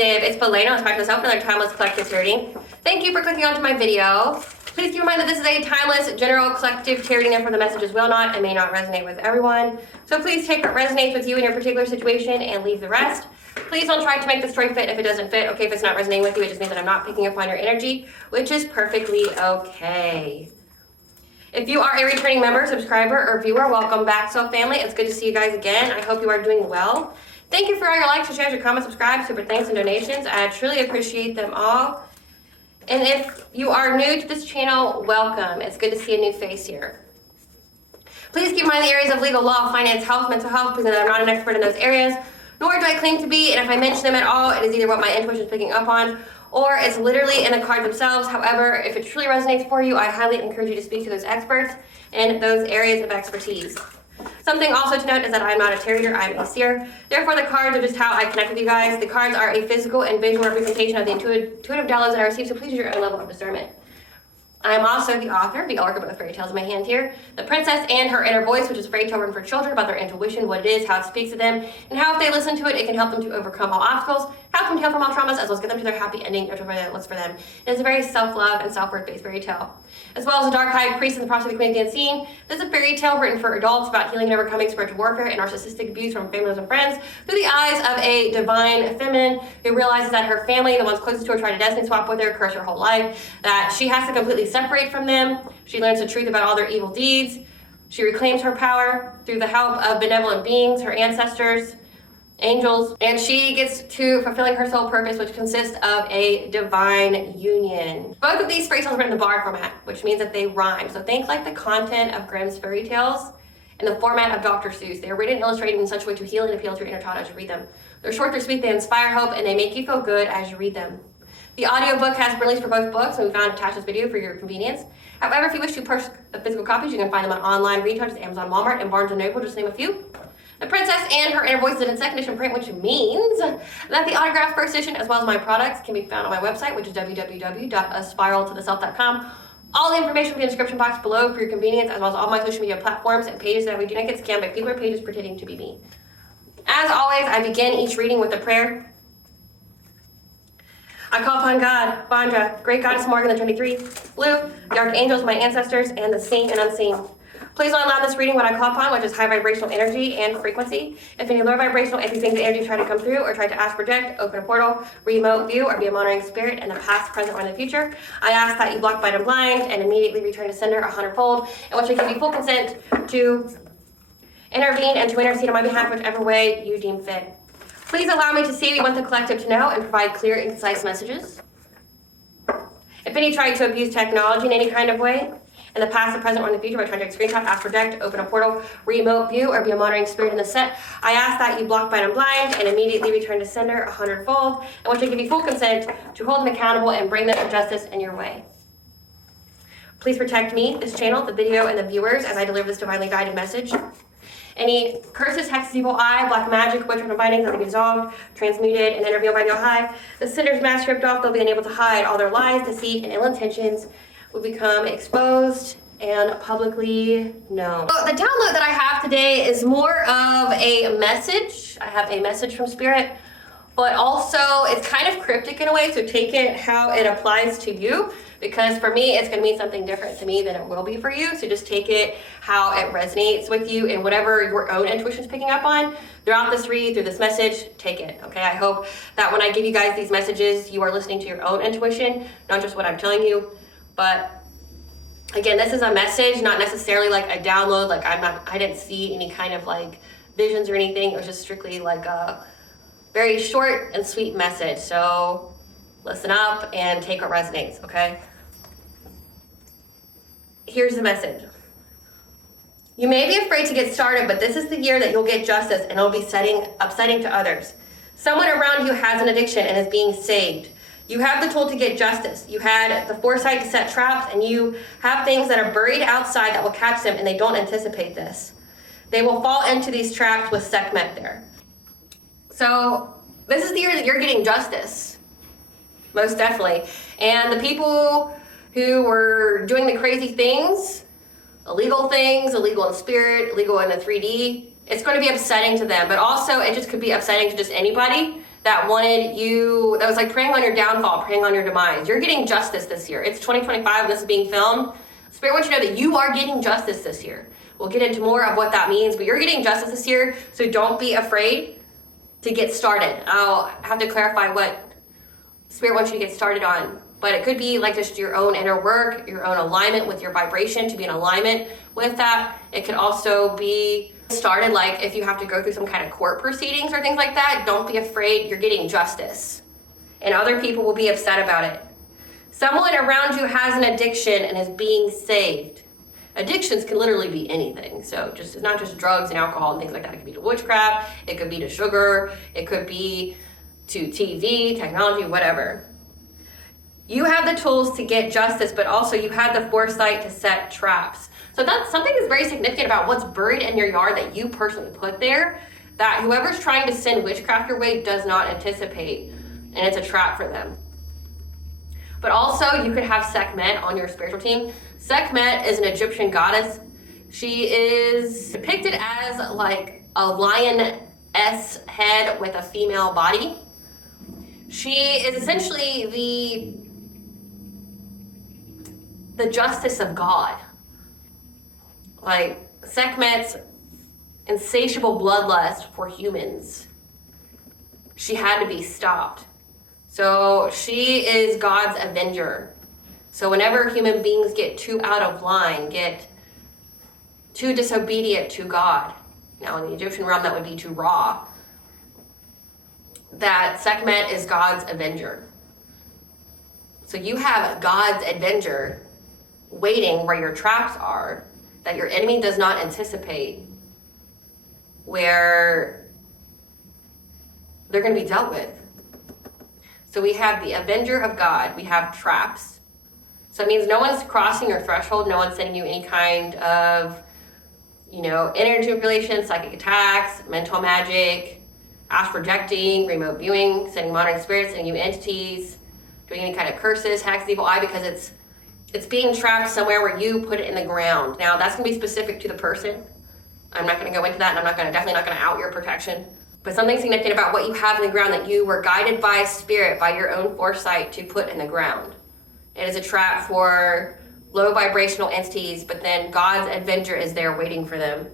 Collective, it's Belena. Let's practice out for another timeless collective reading. Thank you for clicking onto my video. Please keep in mind that this is a timeless, general collective reading, and for the messages will not and may not resonate with everyone. So please take what resonates with you in your particular situation and leave the rest. Please don't try to make the story fit if it doesn't fit. Okay, if it's not resonating with you, it just means that I'm not picking up on your energy, which is perfectly okay. If you are a returning member, subscriber, or viewer, welcome back, Soul Family. It's good to see you guys again. I hope you are doing well. Thank you for all your likes, your shares, your comments, subscribe, super thanks, and donations. I truly appreciate them all. And if you are new to this channel, welcome. It's good to see a new face here. Please keep in mind the areas of legal, law, finance, health, mental health, because I'm not an expert in those areas, nor do I claim to be, and if I mention them at all, it is either what my intuition is picking up on, or it's literally in the cards themselves. However, if it truly resonates for you, I highly encourage you to speak to those experts in those areas of expertise. Something also to note is that I'm not a tarot reader, I'm a seer. Therefore, the cards are just how I connect with you guys. The cards are a physical and visual representation of the intuitive downloads that I receive, so please use your own level of discernment. I am also the author, the oracle of fairy tales in my hand here, The Princess and Her Inner Voice, which is a fairy tale written for children about their intuition, what it is, how it speaks to them, and how if they listen to it, it can help them to overcome all obstacles, help them to heal from all traumas, as well as get them to their happy ending, whichever that looks for them. It is a very self-love and self-worth based fairy tale. As well as a dark high priest in the process of the Queen of the Unseen, this is a fairy tale written for adults about healing and overcoming spiritual warfare and narcissistic abuse from families and friends through the eyes of a divine feminine who realizes that her family, the ones closest to her, tried to destiny swap with her, curse her whole life, that she has to completely separate from them. She learns the truth about all their evil deeds. She reclaims her power through the help of benevolent beings, her ancestors, angels, and she gets to fulfilling her soul purpose, which consists of a divine union. Both of these fairy tales are written in the bard format, which means that they rhyme. So think like the content of Grimm's fairy tales in the format of Dr. Seuss. They are written and illustrated in such a way to heal and appeal to your inner child as you read them. They're short, they're sweet, they inspire hope, and they make you feel good as you read them. The audiobook has been released for both books, and we found attached this video for your convenience. However, if you wish to purchase the physical copies, you can find them on online retailers, Amazon, Walmart, and Barnes & Noble, just to name a few. The Princess and Her Inner Voice is in second edition print, which means that the autographed first edition, as well as my products, can be found on my website, which is www.aspiraltotheself.com. All the information will be in the description box below for your convenience, as well as all my social media platforms and pages that we do not get scammed by people or pages pretending to be me. As always, I begin each reading with a prayer. I call upon God, Banja, Great Goddess Morgan, the 23, Blue, the Archangels, my ancestors, and the seen and unseen. Please don't allow this reading what I call upon, which is high vibrational energy and frequency. If any low vibrational entities, energy try to come through or try to ask, project, open a portal, remote view, or be a monitoring spirit in the past, present, or in the future, I ask that you block, bite, and blind, and immediately return to sender 100-fold, and which I give you full consent to intervene and to intercede on my behalf, whichever way you deem fit. Please allow me to see what you want the collective to know and provide clear and concise messages. If any try to abuse technology in any kind of way, in the past, the present, or in the future, by trying to screenshot, ask, project, open a portal, remote view, or be a monitoring spirit in the set, I ask that you block, bite, and blind, and immediately return to sender 100-fold, and which I give you full consent to hold them accountable and bring them to justice in your way. Please protect me, this channel, the video, and the viewers as I deliver this divinely guided message. Any curses, hexes, evil eye, black magic, witchcraft, and bindings that will be dissolved, transmuted, and then revealed by the High. The sinner's mask ripped off, they'll be unable to hide. All their lies, deceit, and ill intentions will become exposed and publicly known. So the download that I have today is more of a message. I have a message from Spirit, but also it's kind of cryptic in a way, so take it how it applies to you, because for me, it's gonna mean something different to me than it will be for you, so just take it how it resonates with you and whatever your own intuition is picking up on. Throughout this read, through this message, take it, okay? I hope that when I give you guys these messages, you are listening to your own intuition, not just what I'm telling you. But again, this is a message, not necessarily like a download. Like I didn't see any kind of like visions or anything. It was just strictly like a very short and sweet message. So listen up and take what resonates, okay? Here's the message. You may be afraid to get started, but this is the year that you'll get justice and it'll be upsetting to others. Someone around you has an addiction and is being saved. You have the tool to get justice. You had the foresight to set traps, and you have things that are buried outside that will catch them, and they don't anticipate this. They will fall into these traps with Sekhmet there. So this is the year that you're getting justice, most definitely. And the people who were doing the crazy things, illegal in spirit, illegal in the 3D, it's going to be upsetting to them, but also it just could be upsetting to just anybody that wanted you, that was like preying on your downfall, preying on your demise. You're getting justice this year. It's 2025 and this is being filmed. Spirit wants you to know that you are getting justice this year. We'll get into more of what that means, but you're getting justice this year, so don't be afraid to get started. I'll have to clarify what Spirit wants you to get started on, but it could be like just your own inner work, your own alignment with your vibration, to be in alignment with that. It could also be started like if you have to go through some kind of court proceedings or things like that, don't be afraid, you're getting justice. And other people will be upset about it. Someone around you has an addiction and is being saved. Addictions can literally be anything. So it's not just drugs and alcohol and things like that. It could be to witchcraft, it could be to sugar, it could be to TV, technology, whatever. You have the tools to get justice, but also you have the foresight to set traps. So that's something that's very significant about what's buried in your yard that you personally put there, that whoever's trying to send witchcraft your way does not anticipate, and it's a trap for them. But also you could have Sekhmet on your spiritual team. Sekhmet is an Egyptian goddess. She is depicted as like a lioness head with a female body. She is essentially the justice of God. Like Sekhmet's insatiable bloodlust for humans. She had to be stopped. So she is God's avenger. So whenever human beings get too out of line, get too disobedient to God, now in the Egyptian realm that would be too Ra, that Sekhmet is God's avenger. So you have God's avenger waiting where your traps are, that your enemy does not anticipate, where they're going to be dealt with. So we have the avenger of God, we have traps. So it means no one's crossing your threshold, no one's sending you any kind of, energy manipulation, psychic attacks, mental magic, astral projecting, remote viewing, sending monitoring spirits, sending you entities, doing any kind of curses, hacks, evil eye, because it's being trapped somewhere where you put it in the ground. Now that's going to be specific to the person. I'm not going to go into that, and I'm definitely not going to out your protection. But something significant about what you have in the ground that you were guided by spirit, by your own foresight to put in the ground. It is a trap for low vibrational entities, but then God's avenger is there waiting for them.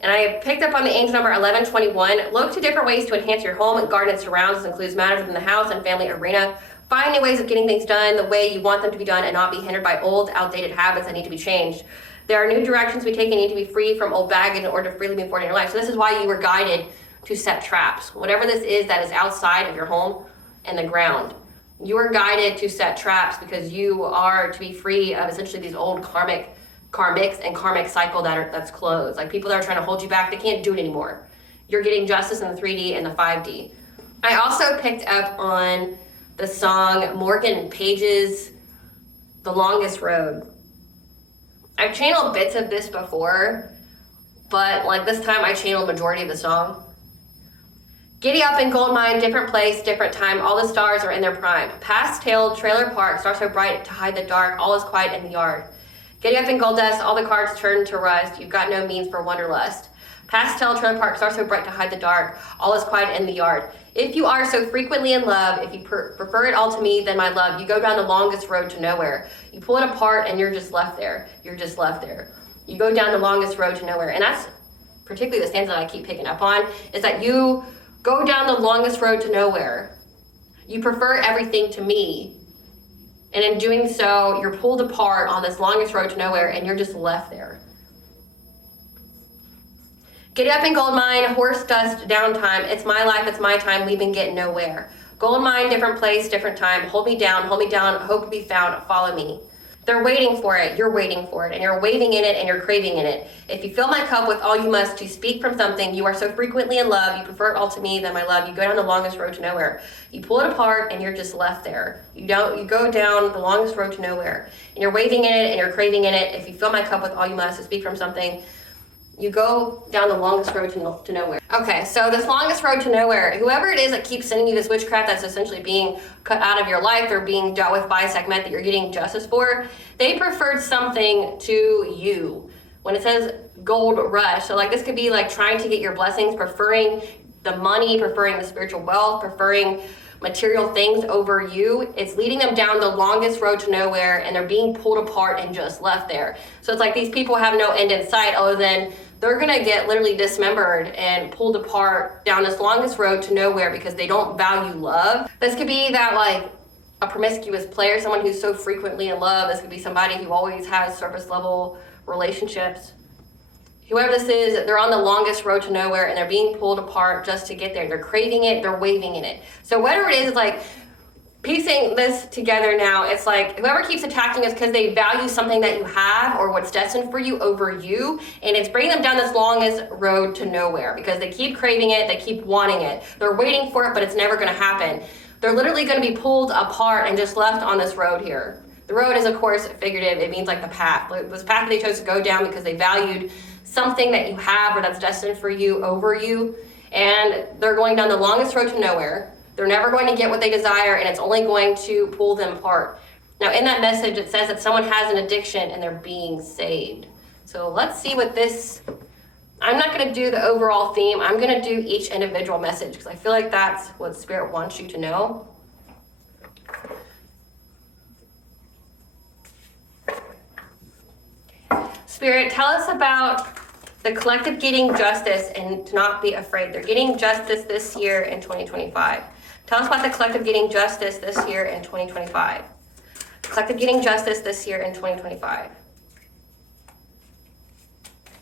And I picked up on the angel number 1121. Look to different ways to enhance your home, garden, and surrounds. This includes matters within the house and family arena. Find new ways of getting things done the way you want them to be done and not be hindered by old, outdated habits that need to be changed. There are new directions we take and need to be free from old baggage in order to freely move forward in your life. So this is why you were guided to set traps. Whatever this is that is outside of your home and the ground. You are guided to set traps because you are to be free of essentially these old karmics and karmic cycle that's closed. Like people that are trying to hold you back, they can't do it anymore. You're getting justice in the 3D and the 5D. I also picked up on the song Morgan Page's The Longest Road. I've channeled bits of this before, but like this time I channeled majority of the song. Giddy up in gold mine, different place, different time, all the stars are in their prime. Past-tailed trailer park, stars so bright to hide the dark, all is quiet in the yard. Giddy up in gold dust, all the cards turn to rust, you've got no means for wanderlust. Past-tailed trailer park, stars so bright to hide the dark, all is quiet in the yard. If you are so frequently in love, if you prefer it all to me, then my love, you go down the longest road to nowhere. You pull it apart and you're just left there. You're just left there. You go down the longest road to nowhere. And that's particularly the stanza that I keep picking up on, is that you go down the longest road to nowhere. You prefer everything to me. And in doing so, you're pulled apart on this longest road to nowhere and you're just left there. Get up in gold mine, horse dust, downtime. It's my life, it's my time, leaving, get nowhere. Gold mine, different place, different time. Hold me down, hope to be found, follow me. They're waiting for it, you're waiting for it, and you're waving in it and you're craving in it. If you fill my cup with all you must to speak from something, you are so frequently in love, you prefer it all to me, then my love, you go down the longest road to nowhere. You pull it apart and you're just left there. You go down the longest road to nowhere, and you're waving in it and you're craving in it. If you fill my cup with all you must to speak from something, you go down the longest road to nowhere. Okay, so this longest road to nowhere, whoever it is that keeps sending you this witchcraft that's essentially being cut out of your life or being dealt with by Sekhmet that you're getting justice for, they preferred something to you. When it says gold rush, so like this could be like trying to get your blessings, preferring the money, preferring the spiritual wealth, preferring material things over you. It's leading them down the longest road to nowhere, and they're being pulled apart and just left there. So it's like these people have no end in sight other than they're gonna get literally dismembered and pulled apart down this longest road to nowhere because they don't value love. This could be that like a promiscuous player, someone who's so frequently in love. This could be somebody who always has surface level relationships. Whoever this is, they're on the longest road to nowhere and they're being pulled apart just to get there. They're craving it, they're waving in it. So whatever it is, it's like piecing this together now. It's like whoever keeps attacking us because they value something that you have or what's destined for you over you, and it's bringing them down this longest road to nowhere because they keep craving it, they keep wanting it. They're waiting for it, but it's never gonna happen. They're literally gonna be pulled apart and just left on this road here. The road is, of course, figurative. It means like the path. This path that they chose to go down because they valued something that you have or that's destined for you over you, and they're going down the longest road to nowhere. They're never going to get what they desire, and it's only going to pull them apart. Now, in that message, it says that someone has an addiction and they're being saved. So let's see what this, I'm not going to do the overall theme. I'm going to do each individual message because I feel like that's what Spirit wants you to know. Spirit, tell us about the collective getting justice and to not be afraid. They're getting justice this year in 2025. Tell us about the collective getting justice this year in 2025. Collective getting justice this year in 2025.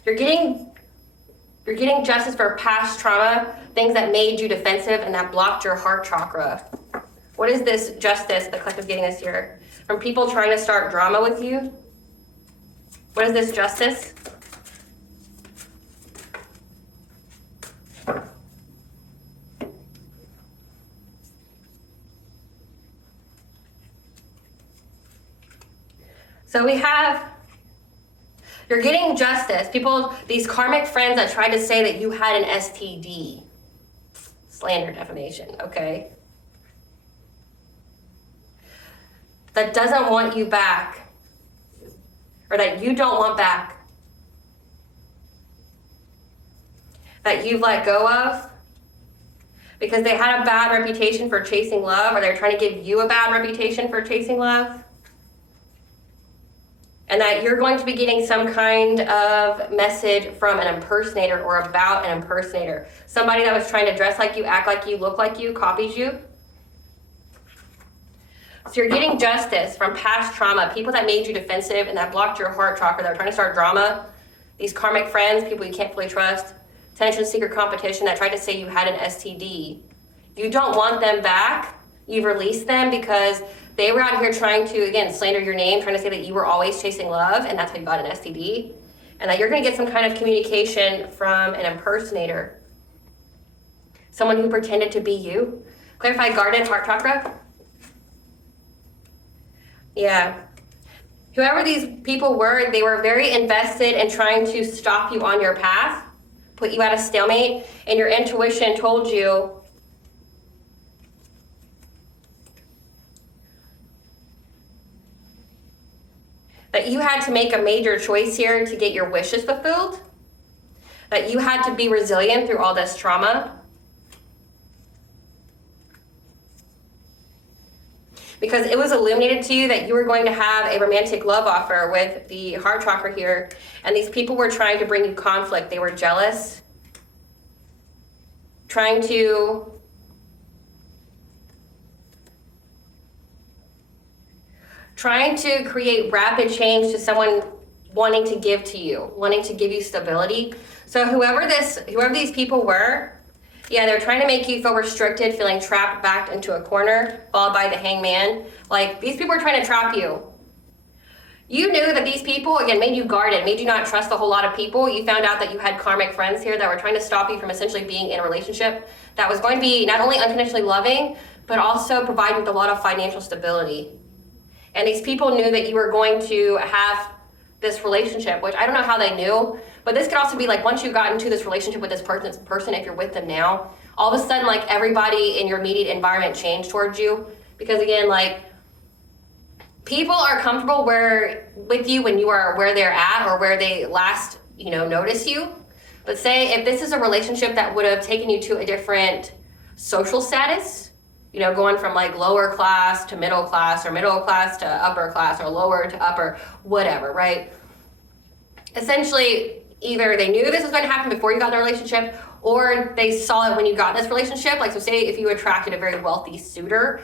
You're getting justice for past trauma, things that made you defensive and that blocked your heart chakra. What is this justice the collective getting this year? From people trying to start drama with you? What is this justice? So we have, you're getting justice. People, these karmic friends that tried to say that you had an STD. Slander, defamation, okay? That doesn't want you back. Or that you don't want back, that you've let go of because they had a bad reputation for chasing love, or they're trying to give you a bad reputation for chasing love, and that you're going to be getting some kind of message from an impersonator or about an impersonator, somebody that was trying to dress like you, act like you, look like you, copies you. So you're getting justice from past trauma, people that made you defensive and that blocked your heart chakra, that were trying to start drama. These karmic friends, people you can't fully trust. Attention seeker competition that tried to say you had an STD. You don't want them back. You've released them because they were out here trying to, again, slander your name, trying to say that you were always chasing love and that's how you got an STD. And that you're going to get some kind of communication from an impersonator. Someone who pretended to be you. Clarify guarded heart chakra. Yeah. Whoever these people were, they were very invested in trying to stop you on your path, put you at a stalemate, and your intuition told you that you had to make a major choice here to get your wishes fulfilled, that you had to be resilient through all this trauma. Because it was illuminated to you that you were going to have a romantic love offer with the heart chakra here, and these people were trying to bring you conflict. They were jealous, trying to create rapid change to someone wanting to give to you, wanting to give you stability. So whoever these people were, yeah, they're trying to make you feel restricted, feeling trapped, backed into a corner, followed by the hangman. Like, these people are trying to trap you. You knew that these people, again, made you guarded, made you not trust a whole lot of people. You found out that you had karmic friends here that were trying to stop you from essentially being in a relationship that was going to be not only unconditionally loving, but also provide you with a lot of financial stability. And these people knew that you were going to have this relationship, which I don't know how they knew, but this could also be like once you got into this relationship with this person, if you're with them now, all of a sudden like everybody in your immediate environment changed towards you. Because again, like People are comfortable with you when you are where they're at or where they last, notice you. But say if this is a relationship that would have taken you to a different social status, going from like lower class to middle class or middle class to upper class or lower to upper, whatever, right? Essentially, either they knew this was going to happen before you got in the relationship, or they saw it when you got in this relationship. Like, so say if you attracted a very wealthy suitor,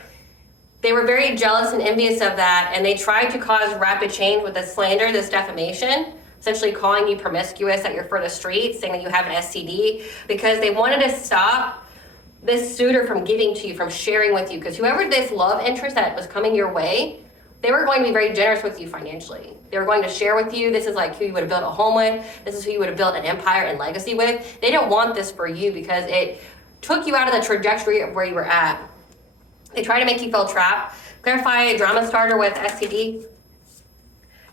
they were very jealous and envious of that, and they tried to cause rapid change with this slander, this defamation, essentially calling you promiscuous, that you're for the streets, saying that you have an STD, because they wanted to stop this suitor from giving to you, from sharing with you, because whoever this love interest that was coming your way, they were going to be very generous with you financially. They were going to share with you. This is like who you would have built a home with. This is who you would have built an empire and legacy with. They don't want this for you because it took you out of the trajectory of where you were at. They try to make you feel trapped. Clarify drama starter with STD.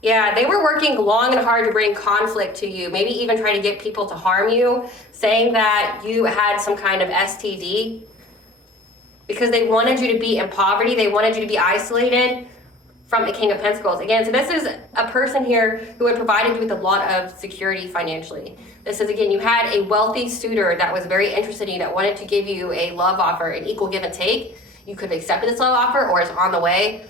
Yeah, they were working long and hard to bring conflict to you, maybe even try to get people to harm you, saying that you had some kind of STD because they wanted you to be in poverty. They wanted you to be isolated from the King of Pentacles. Again, so this is a person here who had provided you with a lot of security financially. This is, again, you had a wealthy suitor that was very interested in you, that wanted to give you a love offer, an equal give and take. You could have accepted this love offer or it's on the way.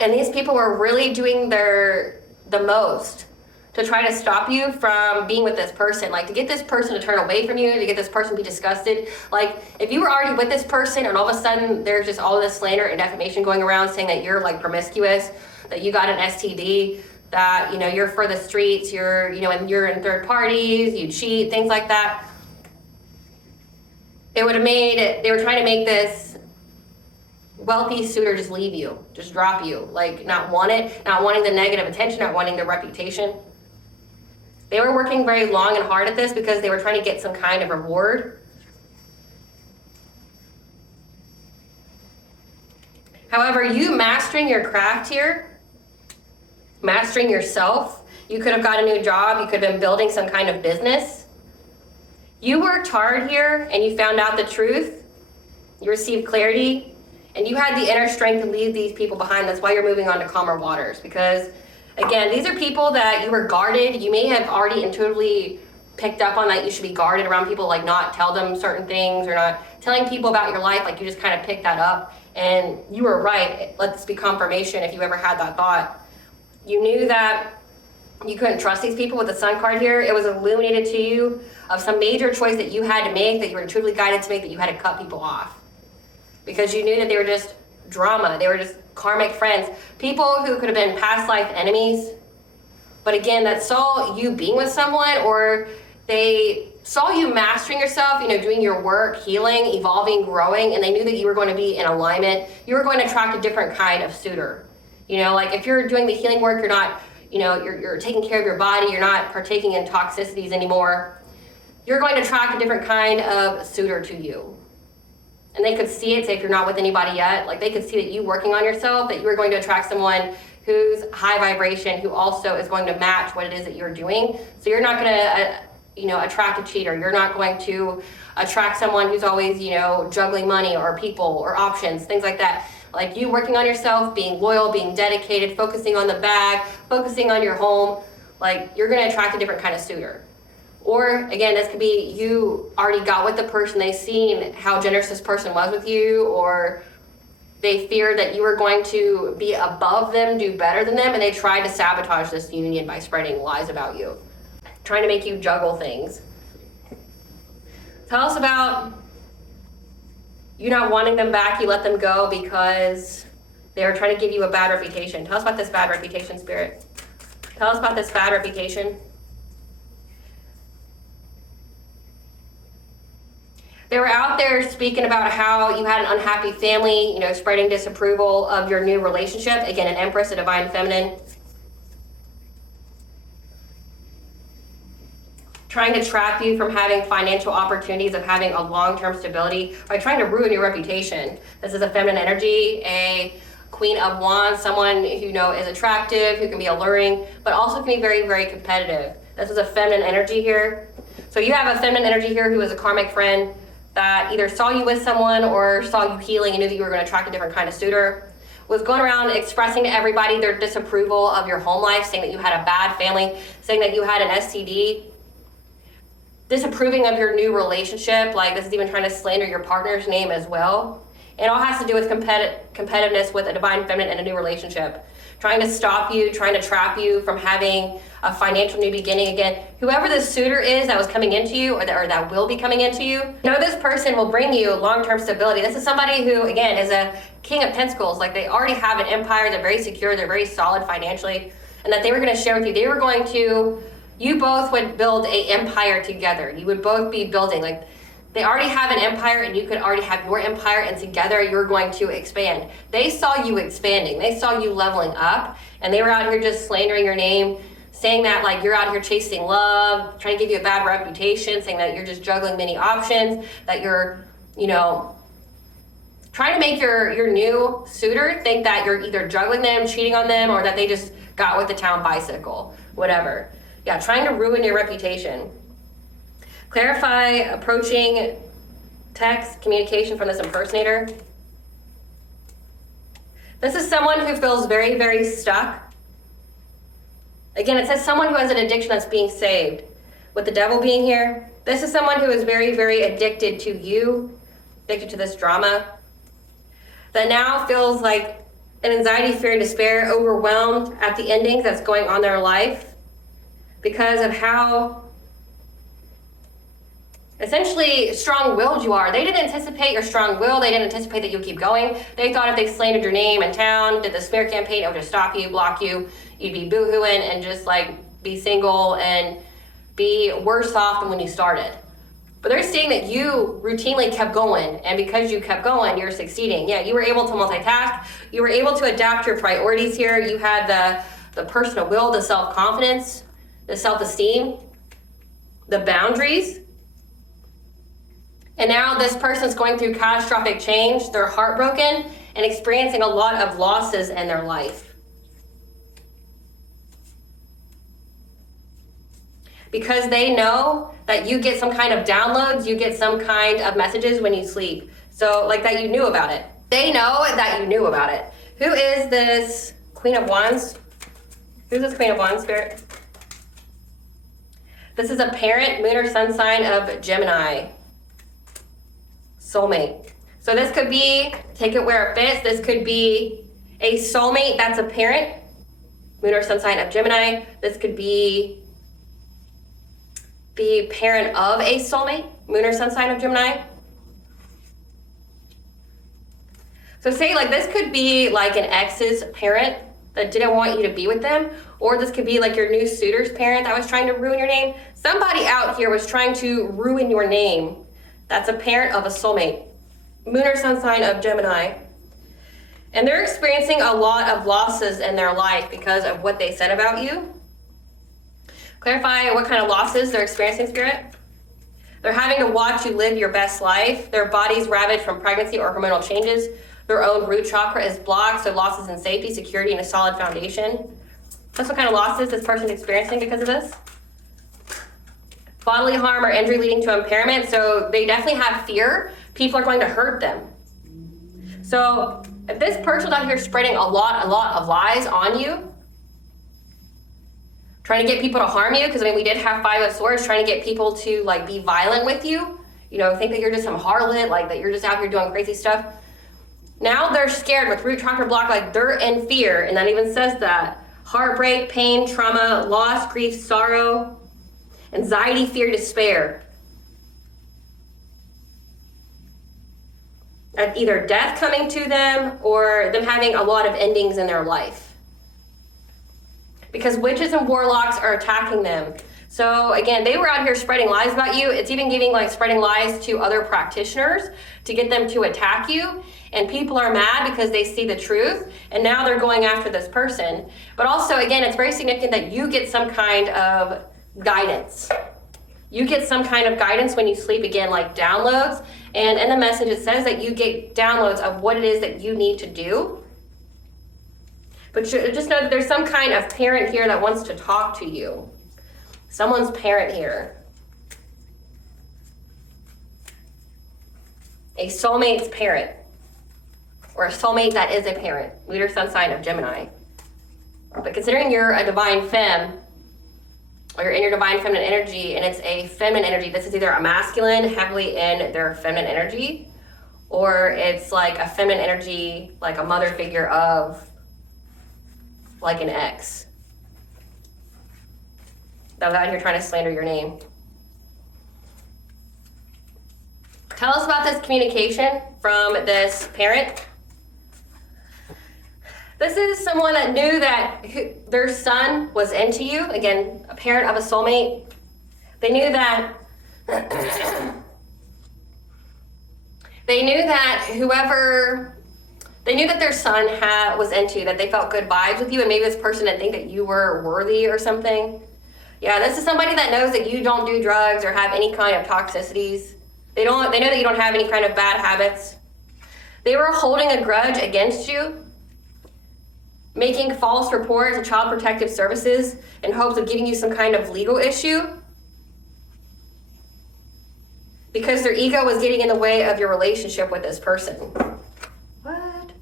And these people were really doing the most to try to stop you from being with this person, like to get this person to turn away from you, to get this person to be disgusted. Like if you were already with this person and all of a sudden there's just all this slander and defamation going around saying that you're like promiscuous, that you got an STD, that you're for the streets, you're and you're in third parties, you cheat, things like that. It would have made they were trying to make this wealthy suitor just leave you, just drop you, like not wanting the negative attention, not wanting the reputation. They were working very long and hard at this because they were trying to get some kind of reward. However, you mastering your craft here, mastering yourself, you could have got a new job, you could have been building some kind of business. You worked hard here and you found out the truth, you received clarity, and you had the inner strength to leave these people behind. That's why you're moving on to calmer waters. Because, again, these are people that you were guarded. You may have already intuitively picked up on that you should be guarded around people, like not tell them certain things or not telling people about your life. Like you just kind of picked that up. And you were right. Let this be confirmation if you ever had that thought. You knew that you couldn't trust these people with the Sun card here. It was illuminated to you of some major choice that you had to make, that you were intuitively guided to make, that you had to cut people off. Because you knew that they were just drama. They were just karmic friends. People who could have been past life enemies. But again, that saw you being with someone, or they saw you mastering yourself, doing your work, healing, evolving, growing, and they knew that you were going to be in alignment. You were going to attract a different kind of suitor. Like if you're doing the healing work, you're not, you're taking care of your body, you're not partaking in toxicities anymore. You're going to attract a different kind of suitor to you. And they could see it, say if you're not with anybody yet, like they could see that you working on yourself, that you are going to attract someone who's high vibration, who also is going to match what it is that you're doing. So you're not going to, attract a cheater. You're not going to attract someone who's always, juggling money or people or options, things like that. Like you working on yourself, being loyal, being dedicated, focusing on the bag, focusing on your home, like you're going to attract a different kind of suitor. Or again, this could be you already got with the person, they've seen how generous this person was with you, or they feared that you were going to be above them, do better than them, and they tried to sabotage this union by spreading lies about you, trying to make you juggle things. Tell us about you not wanting them back, you let them go because they were trying to give you a bad reputation. Tell us about this bad reputation, Spirit. Tell us about this bad reputation. They were out there speaking about how you had an unhappy family, spreading disapproval of your new relationship. Again, an Empress, a divine feminine. Trying to trap you from having financial opportunities, of having a long-term stability by trying to ruin your reputation. This is a feminine energy, a Queen of Wands, someone who is attractive, who can be alluring, but also can be very, very competitive. This is a feminine energy here. So you have a feminine energy here who is a karmic friend that either saw you with someone or saw you healing and knew that you were going to attract a different kind of suitor. was going around expressing to everybody their disapproval of your home life, saying that you had a bad family, saying that you had an STD, disapproving of your new relationship. Like, this is even trying to slander your partner's name as well. It all has to do with competitiveness with a divine feminine and a new relationship. Trying to stop you, trying to trap you from having a financial new beginning again. Whoever this suitor is that was coming into you, or that will be coming into you, know this person will bring you long-term stability. This is somebody who, again, is a king of pentacles. Like, they already have an empire, they're very secure, they're very solid financially, and that they were going to share with you. They were going to, you both would build a empire together. You would both be building, like, they already have an empire and you could already have your empire, and together you're going to expand. They saw you expanding. They saw you leveling up, and they were out here just slandering your name, saying that like you're out here chasing love, trying to give you a bad reputation, saying that you're just juggling many options, that you're, you know, trying to make your new suitor think that you're either juggling them, cheating on them, or that they just got with the town bicycle, whatever. Yeah, trying to ruin your reputation. Clarify approaching text communication from this impersonator. This is someone who feels very, very stuck. Again, it says someone who has an addiction that's being saved. With the devil being here, this is someone who is very, very addicted to you, addicted to this drama, that now feels like an anxiety, fear, and despair, overwhelmed at the endings that's going on in their life because of how essentially strong-willed you are. They didn't anticipate your strong will. They didn't anticipate that you'll keep going. They thought if they slandered your name in town, did the smear campaign, it would just stop you, block you, you'd be boohooing and just like be single and be worse off than when you started. But they're saying that you routinely kept going, and because you kept going, you're succeeding. Yeah, you were able to multitask. You were able to adapt your priorities here. You had the personal will, the self-confidence, the self-esteem, the boundaries. And now this person's going through catastrophic change. They're heartbroken and experiencing a lot of losses in their life. Because they know that you get some kind of downloads, you get some kind of messages when you sleep. So like that you knew about it. They know that you knew about it. Who is this Queen of Wands? Who's this Queen of Wands, Spirit? This is a parent, moon or sun sign of Gemini. Soulmate. So this could be, take it where it fits, this could be a soulmate that's a parent, moon or sun sign of Gemini. This could be the parent of a soulmate, moon or sun sign of Gemini. So say like this could be like an ex's parent that didn't want you to be with them, or this could be like your new suitor's parent that was trying to ruin your name. Somebody out here was trying to ruin your name. That's a parent of a soulmate, moon or sun sign of Gemini. And they're experiencing a lot of losses in their life because of what they said about you. Clarify what kind of losses they're experiencing, Spirit. They're having to watch you live your best life. Their body's ravaged from pregnancy or hormonal changes. Their own root chakra is blocked, so losses in safety, security, and a solid foundation. That's what kind of losses this person's experiencing because of this. Bodily harm or injury leading to impairment. So they definitely have fear. People are going to hurt them. So if this person's out here spreading a lot of lies on you, trying to get people to harm you, because I mean we did have 5 of Swords, trying to get people to like be violent with you, you know, think that you're just some harlot, like that you're just out here doing crazy stuff. Now they're scared with root chakra block, like they're in fear, and that even says that. Heartbreak, pain, trauma, loss, grief, sorrow, anxiety, fear, despair. At either death coming to them or them having a lot of endings in their life. Because witches and warlocks are attacking them. So again, they were out here spreading lies about you. It's even giving like spreading lies to other practitioners to get them to attack you. And people are mad because they see the truth. And now they're going after this person. But also, again, it's very significant that you get some kind of guidance. You get some kind of guidance when you sleep, again, like downloads. And in the message, it says that you get downloads of what it is that you need to do. But just know that there's some kind of parent here that wants to talk to you. Someone's parent here. A soulmate's parent. or a soulmate that is a parent, lunar sun sign of Gemini. But considering you're a divine femme, or you're in your divine feminine energy and it's a feminine energy, this is either a masculine heavily in their feminine energy, or it's like a feminine energy, like a mother figure of like an ex that was out here trying to slander your name. Tell us about this communication from this parent. This is someone that knew that their son was into you. Again, a parent of a soulmate. They knew that they knew that their son was into you, that they felt good vibes with you, and maybe this person didn't think that you were worthy or something. Yeah, this is somebody that knows that you don't do drugs or have any kind of toxicities. They know that you don't have any kind of bad habits. They were holding a grudge against you, making false reports to Child Protective Services in hopes of giving you some kind of legal issue because their ego was getting in the way of your relationship with this person. What?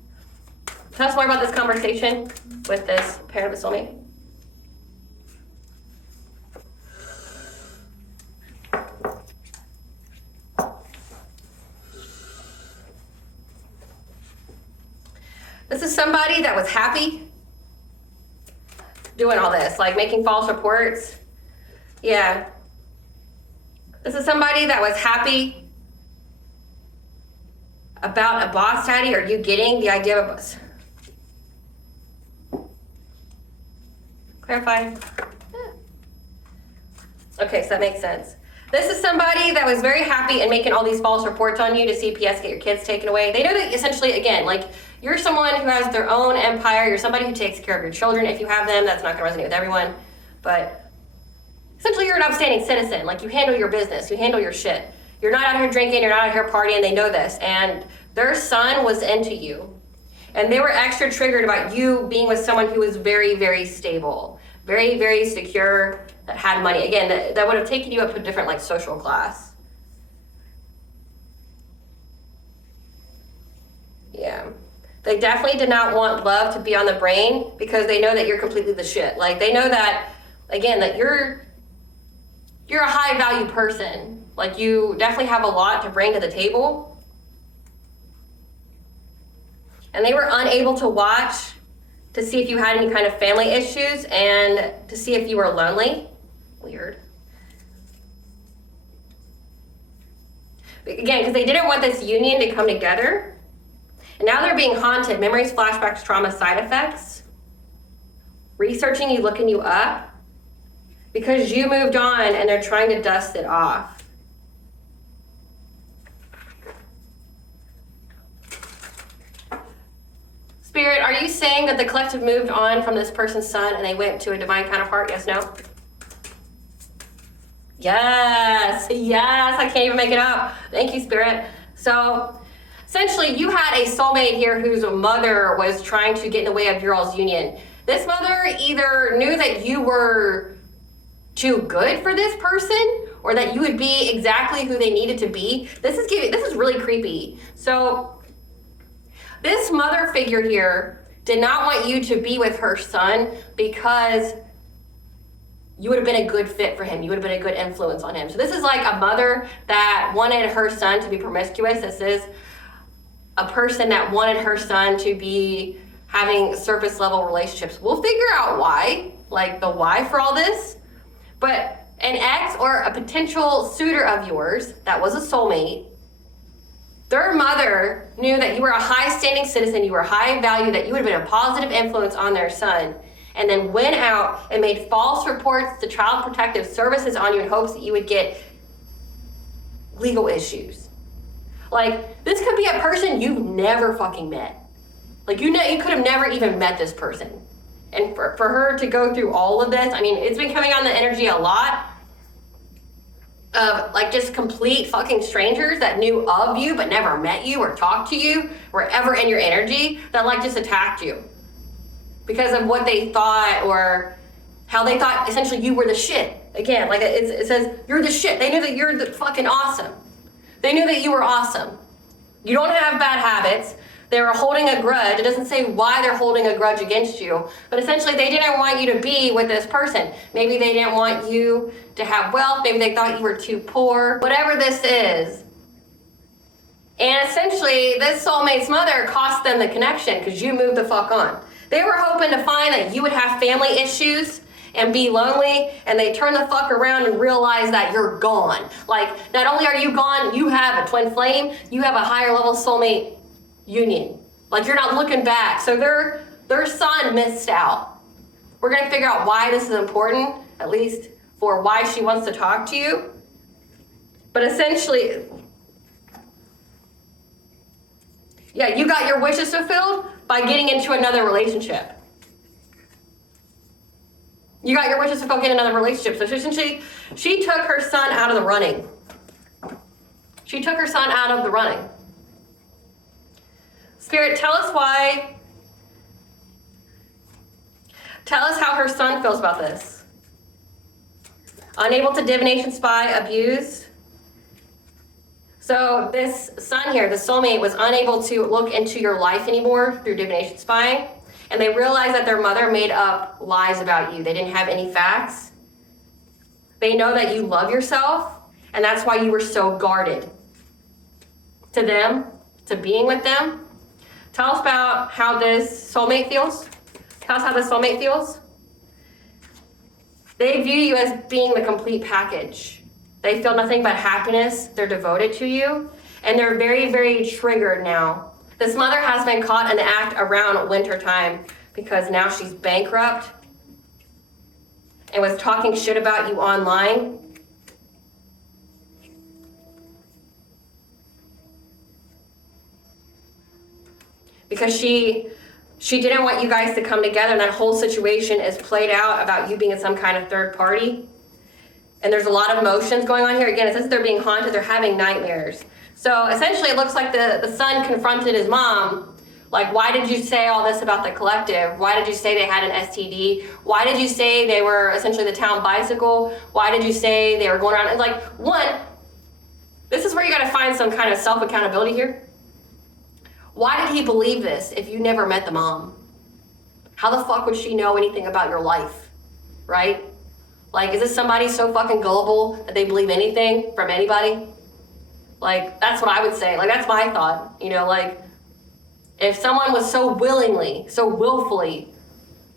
Tell us more about this conversation with this parent of a soulmate. This is somebody that was happy doing all this, like making false reports. Yeah. This is somebody that was happy about a boss daddy, or you getting the idea of a boss. Clarify. Yeah. Okay, so that makes sense. This is somebody that was very happy and making all these false reports on you to CPS, get your kids taken away. They know that essentially, again, like you're someone who has their own empire. You're somebody who takes care of your children if you have them. That's not going to resonate with everyone. But essentially, you're an upstanding citizen. Like you handle your business. You handle your shit. You're not out here drinking. You're not out here partying. They know this. And their son was into you. And they were extra triggered about you being with someone who was very, very stable. Very, very secure. That had money. Again, that would have taken you up to a different like social class. Yeah. They definitely did not want love to be on the brain because they know that you're completely the shit. Like they know that, again, that you're a high value person. Like you definitely have a lot to bring to the table. And they were unable to watch to see if you had any kind of family issues and to see if you were lonely. Weird. Again, because they didn't want this union to come together. And now they're being haunted. Memories, flashbacks, trauma, side effects. Researching you, looking you up. Because you moved on and they're trying to dust it off. Spirit, are you saying that the collective moved on from this person's son and they went to a divine counterpart? Yes, no? Yes, I can't even make it up. Thank you, Spirit. So, essentially, you had a soulmate here whose mother was trying to get in the way of your all's union. This mother either knew that you were too good for this person, or that you would be exactly who they needed to be. This is really creepy. So, this mother figure here did not want you to be with her son because you would have been a good fit for him. You would have been a good influence on him. So this is like a mother that wanted her son to be promiscuous. This is a person that wanted her son to be having surface level relationships. We'll figure out why, like the why for all this. But an ex or a potential suitor of yours that was a soulmate, their mother knew that you were a high standing citizen, you were high value, that you would have been a positive influence on their son, and then went out and made false reports to Child Protective Services on you in hopes that you would get legal issues. Like, this could be a person you've never fucking met. Like, you could have never even met this person. And for her to go through all of this, I mean, it's been coming on the energy a lot of, like, just complete fucking strangers that knew of you but never met you or talked to you, were ever in your energy, that, like, just attacked you. Because of what they thought or how they thought essentially you were the shit. Again, like it says, you're the shit. They knew that you're the fucking awesome. They knew that you were awesome. You don't have bad habits. They were holding a grudge. It doesn't say why they're holding a grudge against you, but essentially they didn't want you to be with this person. Maybe they didn't want you to have wealth. Maybe they thought you were too poor. Whatever this is. And essentially, this soulmate's mother cost them the connection because you moved the fuck on. They were hoping to find that you would have family issues and be lonely, and they turn the fuck around and realize that you're gone. Like, not only are you gone, you have a twin flame, you have a higher level soulmate union. Like, you're not looking back. So their son missed out. We're gonna figure out why this is important, at least for why she wants to talk to you. But essentially, yeah, you got your wishes fulfilled by getting into another relationship. You got your wishes fulfilled getting another relationship. So essentially, she took her son out of the running. She took her son out of the running. Spirit, tell us why. Tell us how her son feels about this. Unable to divination, spy, abused. So this son here, the soulmate, was unable to look into your life anymore through divination spying. And they realized that their mother made up lies about you. They didn't have any facts. They know that you love yourself, and that's why you were so guarded to them, to being with them. Tell us about how this soulmate feels. Tell us how this soulmate feels. They view you as being the complete package. They feel nothing but happiness. They're devoted to you, and they're very, very triggered now. This mother has been caught in the act around winter time because now she's bankrupt and was talking shit about you online. Because she didn't want you guys to come together, and that whole situation is played out about you being in some kind of third party. And there's a lot of emotions going on here. Again, it says they're being haunted, they're having nightmares. So essentially it looks like the son confronted his mom. Like, why did you say all this about the collective? Why did you say they had an STD? Why did you say they were essentially the town bicycle? Why did you say they were going around? And like, one, this is where you gotta find some kind of self-accountability here. Why did he believe this if you never met the mom? How the fuck would she know anything about your life, right? Like, is this somebody so fucking gullible that they believe anything from anybody? Like, that's what I would say. Like, that's my thought. You know, like, if someone was so willingly, so willfully,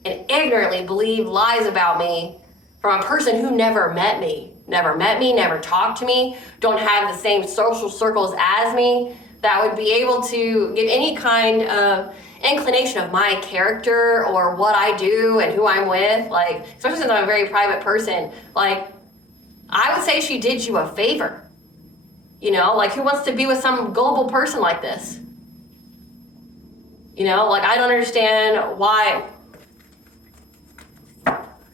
and ignorantly believed lies about me from a person who never met me, never talked to me, don't have the same social circles as me, that would be able to give any kind of inclination of my character or what I do and who I'm with, like, especially since I'm a very private person, like, I would say she did you a favor. You know, like, who wants to be with some gullible person like this? You know, like, I don't understand why.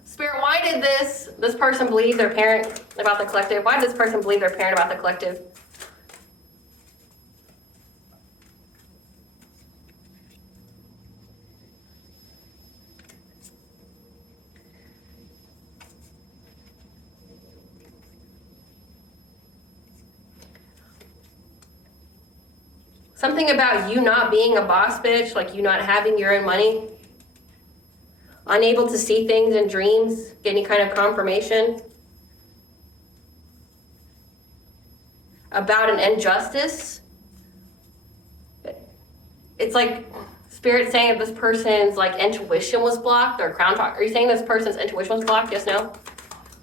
Spirit, why did this person believe their parent about the collective? Why did this person believe their parent about the collective? Something about you not being a boss bitch, like you not having your own money. Unable to see things in dreams, get any kind of confirmation. About an injustice. It's like Spirit saying that this person's like intuition was blocked, or crown talk. Are you saying this person's intuition was blocked? Yes, no?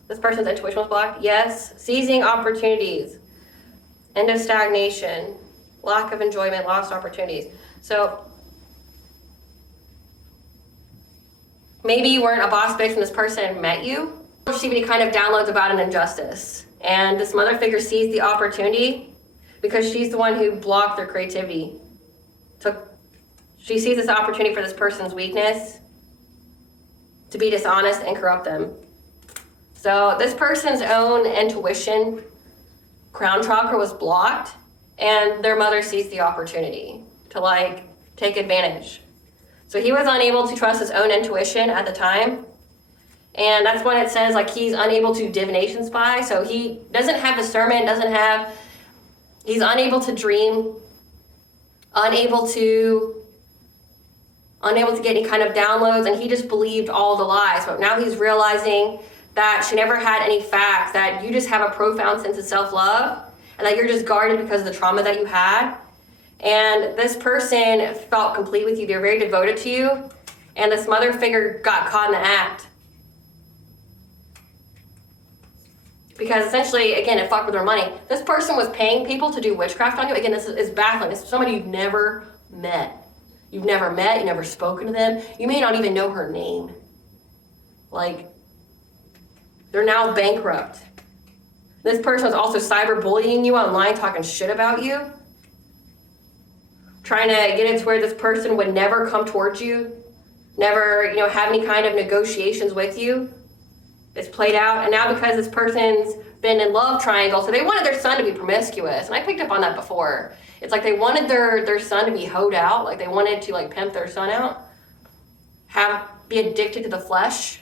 This person's intuition was blocked? Yes. Seizing opportunities. End of stagnation. Lack of enjoyment, lost opportunities. So maybe you weren't a boss bitch when this person met you. She any kind of downloads about an injustice. And this mother figure sees the opportunity because she's the one who blocked their creativity. She sees this opportunity for this person's weakness to be dishonest and corrupt them. So this person's own intuition, crown chakra, was blocked. And their mother sees the opportunity to like take advantage. So he was unable to trust his own intuition at the time. And that's when it says like he's unable to divination spy. So he doesn't have discernment, he's unable to dream unable to get any kind of downloads, and he just believed all the lies. But now he's realizing that she never had any facts, that you just have a profound sense of self-love, and that you're just guarded because of the trauma that you had. And this person felt complete with you. They're very devoted to you. And this mother figure got caught in the act. Because essentially, again, it fucked with their money. This person was paying people to do witchcraft on you. Again, this is baffling. This is somebody you've never met. You've never met, you've never spoken to them. You may not even know her name. Like, they're now bankrupt. This person was also cyberbullying you online, talking shit about you. Trying to get it to where this person would never come towards you. Never, have any kind of negotiations with you. It's played out. And now because this person's been in love triangle, so they wanted their son to be promiscuous. And I picked up on that before. It's like they wanted their son to be hoed out. Like they wanted to pimp their son out. Be addicted to the flesh.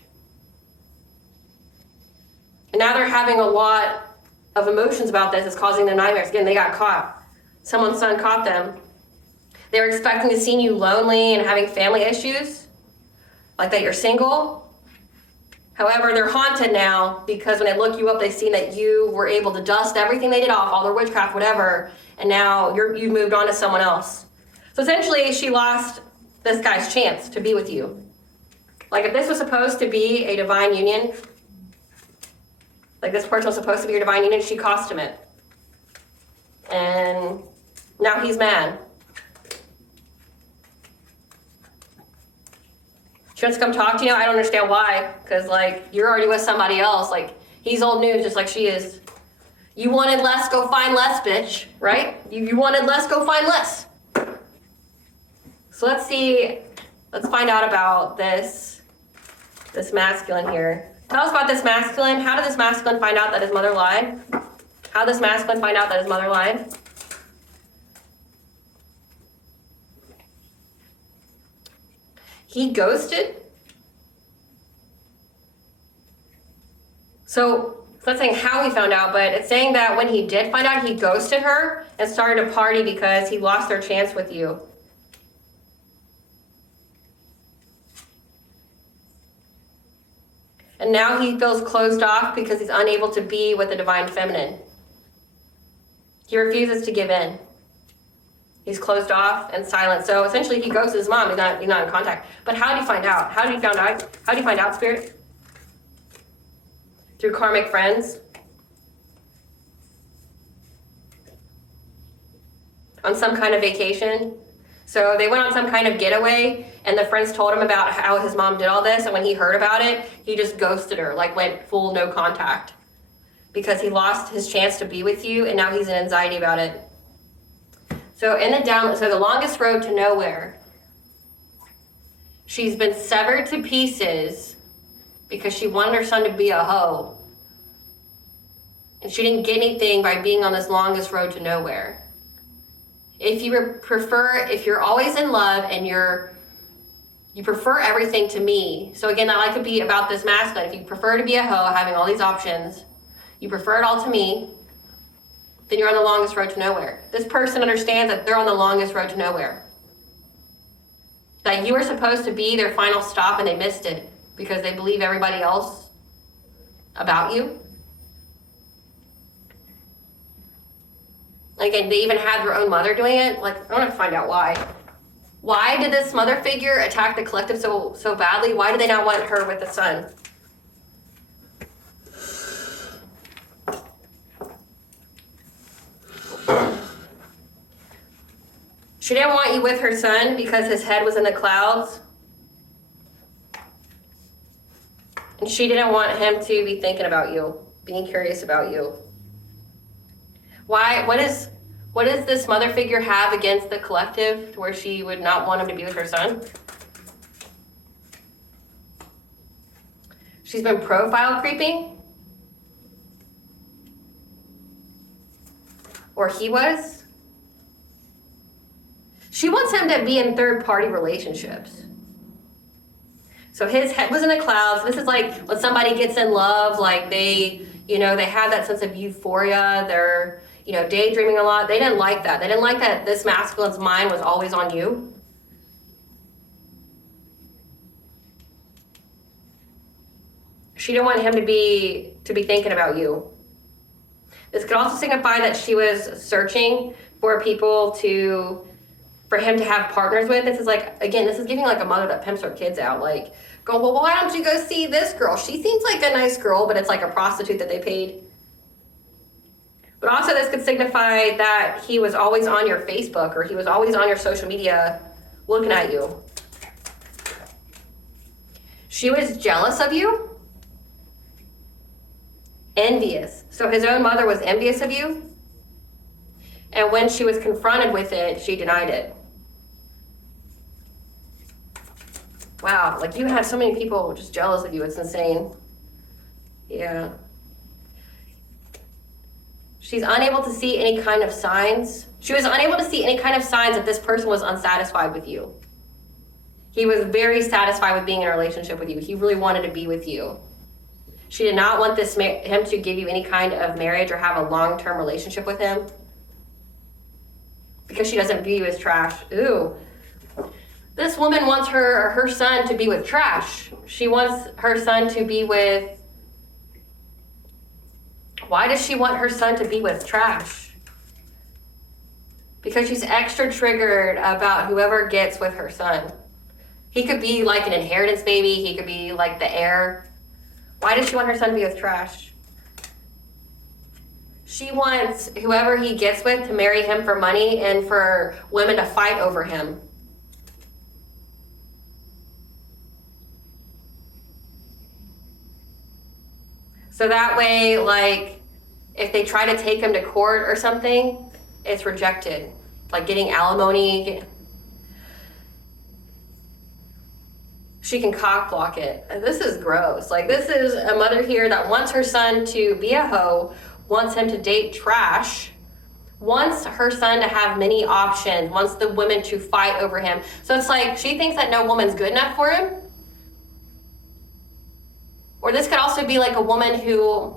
And now they're having a lot of emotions about this. It's causing them nightmares. Again, they got caught. Someone's son caught them. They were expecting to see you lonely and having family issues. Like that you're single. However, they're haunted now because when they look you up, they've seen that you were able to dust everything they did off, all their witchcraft, whatever, and now you've moved on to someone else. So essentially, she lost this guy's chance to be with you. Like if this was supposed to be a divine union, like this person was supposed to be your divine union, she cost him it. And now he's mad. She wants to come talk to you. I don't understand why, because you're already with somebody else. He's old news, just like she is. You wanted less, go find less, bitch. Right? You wanted less, go find less. So let's find out about this masculine here. Tell us about this masculine. How did this masculine find out that his mother lied? How did this masculine find out that his mother lied? He ghosted. So it's not saying how he found out, but it's saying that when he did find out, he ghosted her and started a party because he lost their chance with you. And now he feels closed off because he's unable to be with the divine feminine. He refuses to give in. He's closed off and silent. So essentially he ghosted his mom. He's not in contact. But how did he find out? How did he find out, Spirit? Through karmic friends? On some kind of vacation? So they went on some kind of getaway, and the friends told him about how his mom did all this, and when he heard about it, he just ghosted her, went full no contact. Because he lost his chance to be with you, and now he's in anxiety about it. So the longest road to nowhere. She's been severed to pieces because she wanted her son to be a hoe. And she didn't get anything by being on this longest road to nowhere. If you're always in love and you prefer everything to me. So again, that could be about this masculine. If you prefer to be a hoe, having all these options, you prefer it all to me, then you're on the longest road to nowhere. This person understands that they're on the longest road to nowhere. That you were supposed to be their final stop and they missed it because they believe everybody else about you. And they even had their own mother doing it. I want to find out why. Why did this mother figure attack the collective so badly? Why do they not want her with the son? She didn't want you with her son because his head was in the clouds. And she didn't want him to be thinking about you, being curious about you. Why? What does this mother figure have against the collective to where she would not want him to be with her son? She's been profile creeping? Or he was? She wants him to be in third-party relationships. So his head was in the clouds. This is when somebody gets in love, they have that sense of euphoria. They're, you know, daydreaming a lot. They didn't like that. They didn't like that this masculine's mind was always on you. She didn't want him to be thinking about you. This could also signify that she was searching for people for him to have partners with. This is like, again, this is giving like a mother that pimps her kids out, like going, well, why don't you go see this girl? She seems like a nice girl, but it's like a prostitute that they paid. But also this could signify that he was always on your Facebook or he was always on your social media looking at you. She was jealous of you. Envious. So his own mother was envious of you. And when she was confronted with it, she denied it. Wow, like you have so many people just jealous of you. It's insane. Yeah. She's unable to see any kind of signs. She was unable to see any kind of signs that this person was unsatisfied with you. He was very satisfied with being in a relationship with you. He really wanted to be with you. She did not want him to give you any kind of marriage or have a long-term relationship with him because she doesn't view you as trash. Ooh. This woman wants her son to be with trash. She wants her son to be with... Why does she want her son to be with trash? Because she's extra triggered about whoever gets with her son. He could be like an inheritance baby. He could be like the heir. Why does she want her son to be with trash? She wants whoever he gets with to marry him for money and for women to fight over him. So that way, like, if they try to take him to court or something, it's rejected. Like getting alimony. She can cock block it. This is gross. Like, this is a mother here that wants her son to be a hoe, wants him to date trash, wants her son to have many options, wants the women to fight over him. So it's like she thinks that no woman's good enough for him. Or this could also be like a woman who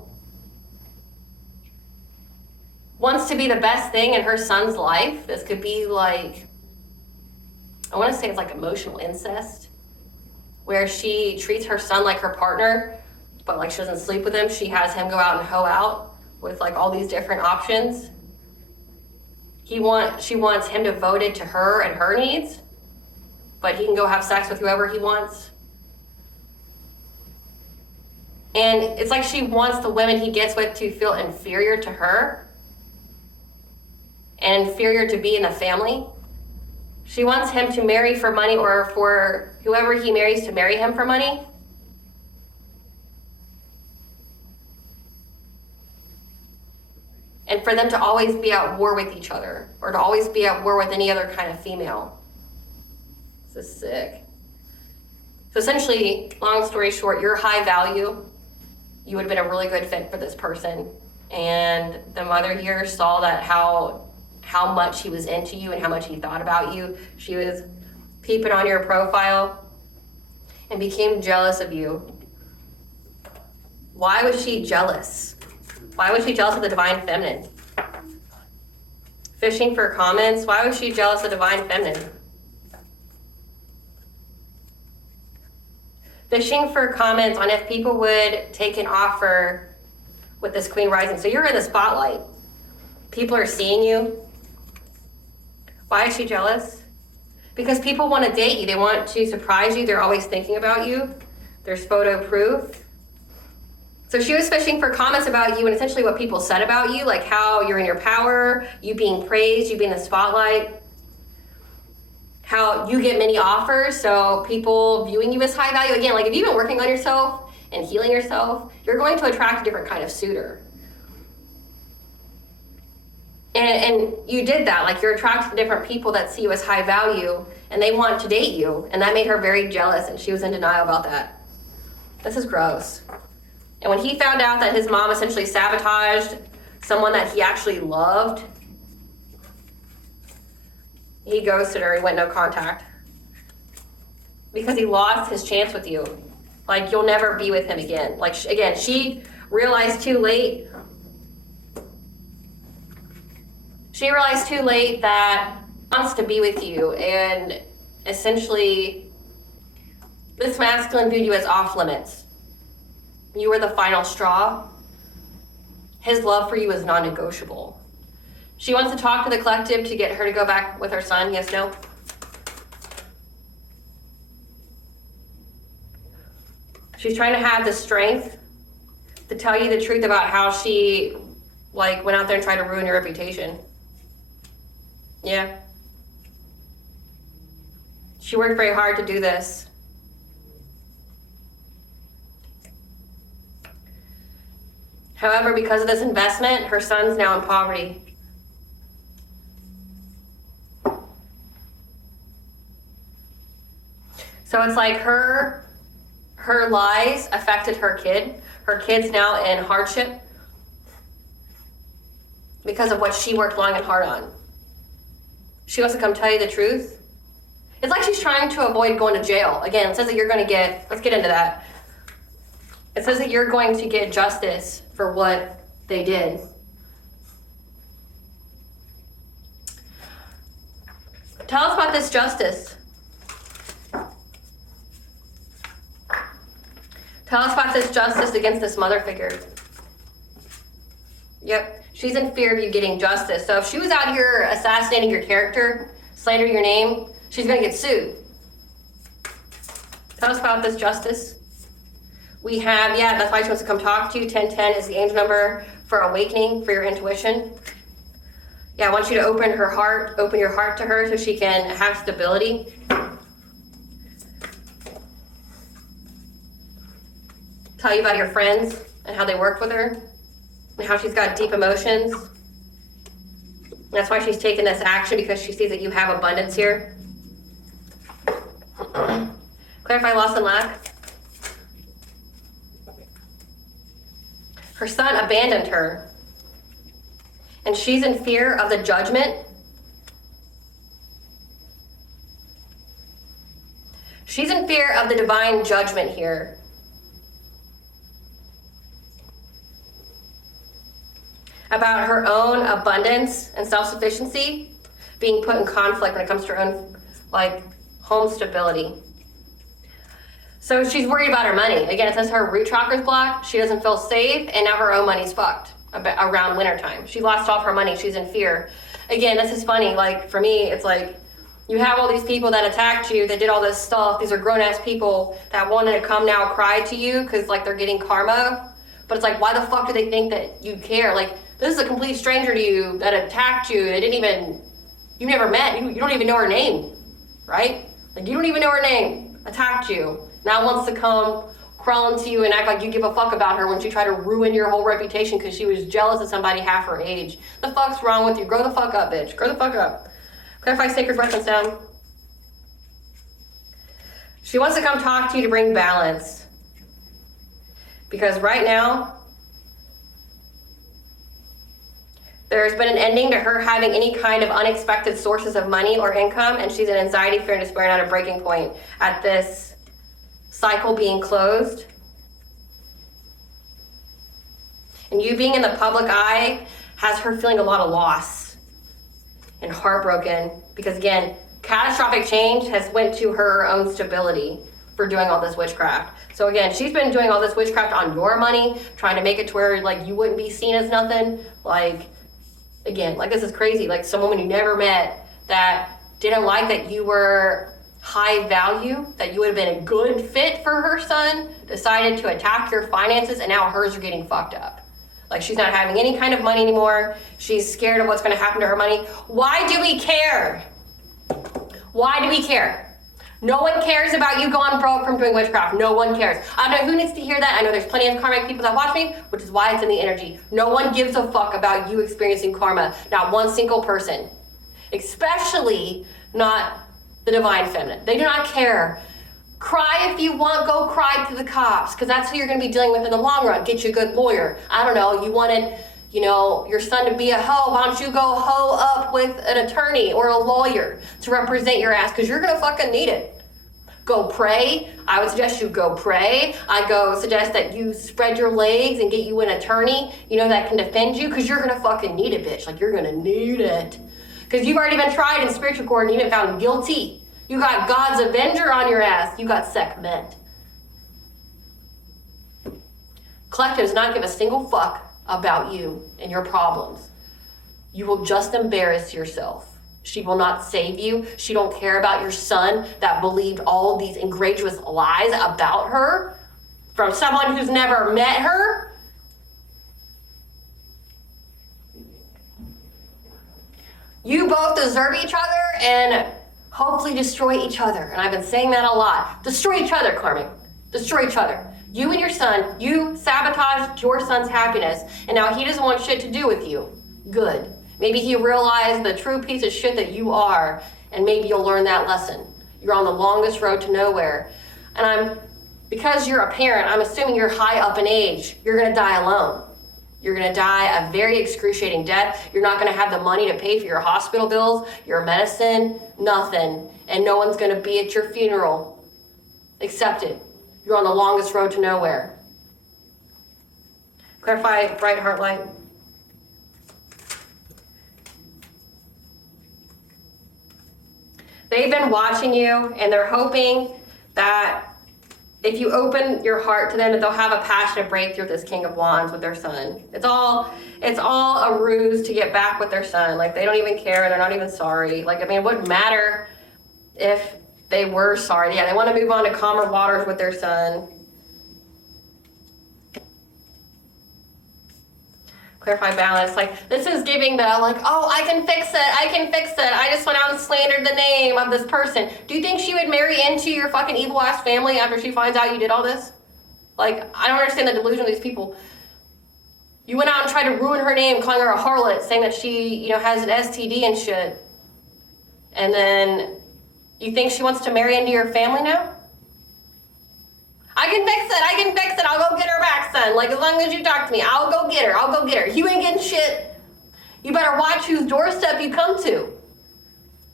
wants to be the best thing in her son's life. This could be like, I want to say it's like emotional incest, where she treats her son like her partner, but like she doesn't sleep with him. She has him go out and hoe out with like all these different options. She wants him devoted to her and her needs, but he can go have sex with whoever he wants. And it's like she wants the women he gets with to feel inferior to her and inferior to be in the family. She wants him to marry for money or for whoever he marries to marry him for money. And for them to always be at war with each other or to always be at war with any other kind of female. This is sick. So essentially, long story short, you're high value. You would have been a really good fit for this person. And the mother here saw that how much he was into you and how much he thought about you. She was peeping on your profile and became jealous of you. Why was she jealous? Why was she jealous of the divine feminine? Fishing for comments. Why was she jealous of divine feminine? Fishing for comments on if people would take an offer with this Queen Rising. So you're in the spotlight. People are seeing you. Why is she jealous? Because people want to date you. They want to surprise you. They're always thinking about you. There's photo proof. So she was fishing for comments about you and essentially what people said about you, like how you're in your power, you being praised, you being in the spotlight, how you get many offers, so people viewing you as high value. Again, like if you've been working on yourself and healing yourself, you're going to attract a different kind of suitor. And you did that, like you're attracted to different people that see you as high value and they want to date you. And that made her very jealous and she was in denial about that. This is gross. And when he found out that his mom essentially sabotaged someone that he actually loved, he ghosted her, he went no contact. Because he lost his chance with you. Like you'll never be with him again. Like again, she realized too late She realized too late that she wants to be with you, and essentially this masculine viewed you as off limits. You were the final straw. His love for you is non-negotiable. She wants to talk to the collective to get her to go back with her son. Yes, no? She's trying to have the strength to tell you the truth about how she went out there and tried to ruin your reputation. Yeah. She worked very hard to do this. However, because of this investment, her son's now in poverty. So it's like her lies affected her kid. Her kid's now in hardship because of what she worked long and hard on. She wants to come tell you the truth. It's like she's trying to avoid going to jail. Again, it says that you're going to let's get into that. It says that you're going to get justice for what they did. Tell us about this justice. Tell us about this justice against this mother figure. Yep, she's in fear of you getting justice. So if she was out here assassinating your character, slandering your name, she's gonna get sued. Tell us about this justice. We have, yeah, that's why she wants to come talk to you. 1010 is the angel number for awakening, for your intuition. Yeah, I want you to open your heart to her so she can have stability. Tell you about your friends and how they worked with her and how she's got deep emotions. That's why she's taking this action, because she sees that you have abundance here. Clarify loss and lack. Her son abandoned her, and she's in fear of the judgment. She's in fear of the divine judgment here. About her own abundance and self-sufficiency being put in conflict when it comes to her own, home stability. So she's worried about her money. Again, it says her root chakra's blocked. She doesn't feel safe, and now her own money's fucked around wintertime. She lost all of her money. She's in fear. Again, this is funny. For me, it's you have all these people that attacked you, that did all this stuff. These are grown-ass people that wanted to come now cry to you because, they're getting karma. But it's why the fuck do they think that you care? This is a complete stranger to you that attacked you. You never met. You don't even know her name, right? You don't even know her name. Attacked you. Now wants to come crawling to you and act like you give a fuck about her when she tried to ruin your whole reputation because she was jealous of somebody half her age. The fuck's wrong with you? Grow the fuck up, bitch. Grow the fuck up. Clarify sacred reference down. She wants to come talk to you to bring balance. Because right now, there's been an ending to her having any kind of unexpected sources of money or income, and she's in anxiety, fear, and despair, and at a breaking point at this cycle being closed. And you being in the public eye has her feeling a lot of loss and heartbroken, because again, catastrophic change has went to her own stability for doing all this witchcraft. So again, she's been doing all this witchcraft on your money, trying to make it to where you wouldn't be seen as nothing. Again, this is crazy. Some woman you never met that didn't like that you were high value, that you would have been a good fit for her son, decided to attack your finances, and now hers are getting fucked up. She's not having any kind of money anymore. She's scared of what's going to happen to her money. Why do we care? Why do we care? No one cares about you going broke from doing witchcraft. No one cares. I don't know who needs to hear that. I know there's plenty of karmic people that watch me, which is why it's in the energy. No one gives a fuck about you experiencing karma. Not one single person. Especially not the divine feminine. They do not care. Cry if you want. Go cry to the cops, because that's who you're going to be dealing with in the long run. Get you a good lawyer. I don't know. You wanted, your son to be a hoe. Why don't you go hoe up with an attorney or a lawyer to represent your ass, because you're going to fucking need it. Go pray. I would suggest you go pray. I go suggest that you spread your legs and get you an attorney, you know, that can defend you, because you're gonna fucking need it, bitch. Like, you're gonna need it. Because you've already been tried in spiritual court and you've been found guilty. You got God's avenger on your ass. You got Sekhmet. Collective does not give a single fuck about you and your problems. You will just embarrass yourself. She will not save you. She don't care about your son that believed all of these egregious lies about her from someone who's never met her. You both deserve each other and hopefully destroy each other. And I've been saying that a lot. Destroy each other, karmic. Destroy each other. You and your son, you sabotaged your son's happiness, and now he doesn't want shit to do with you. Good. Maybe he realized the true piece of shit that you are, and maybe you'll learn that lesson. You're on the longest road to nowhere. And because you're a parent, I'm assuming you're high up in age. You're gonna die alone. You're gonna die a very excruciating death. You're not gonna have the money to pay for your hospital bills, your medicine, nothing. And no one's gonna be at your funeral. Accept it. You're on the longest road to nowhere. Clarify, bright heart light. They've been watching you, and they're hoping that if you open your heart to them, that they'll have a passionate breakthrough with this King of Wands with their son. It's all a ruse to get back with their son. Like, they don't even care. They're not even sorry. Like, I mean, it wouldn't matter if they were sorry. Yeah, they want to move on to calmer waters with their son. Clarify balance. Like, this is giving the, like, oh, I can fix it. I just went out and slandered the name of this person. Do you think she would marry into your fucking evil ass family after she finds out you did all this? Like, I don't understand the delusion of these people. You went out and tried to ruin her name, calling her a harlot, saying that she, you know, has an STD and shit. And then you think she wants to marry into your family now? I can fix it. I'll go get her back, son. Like, as long as you talk to me, I'll go get her. You ain't getting shit. You better watch whose doorstep you come to.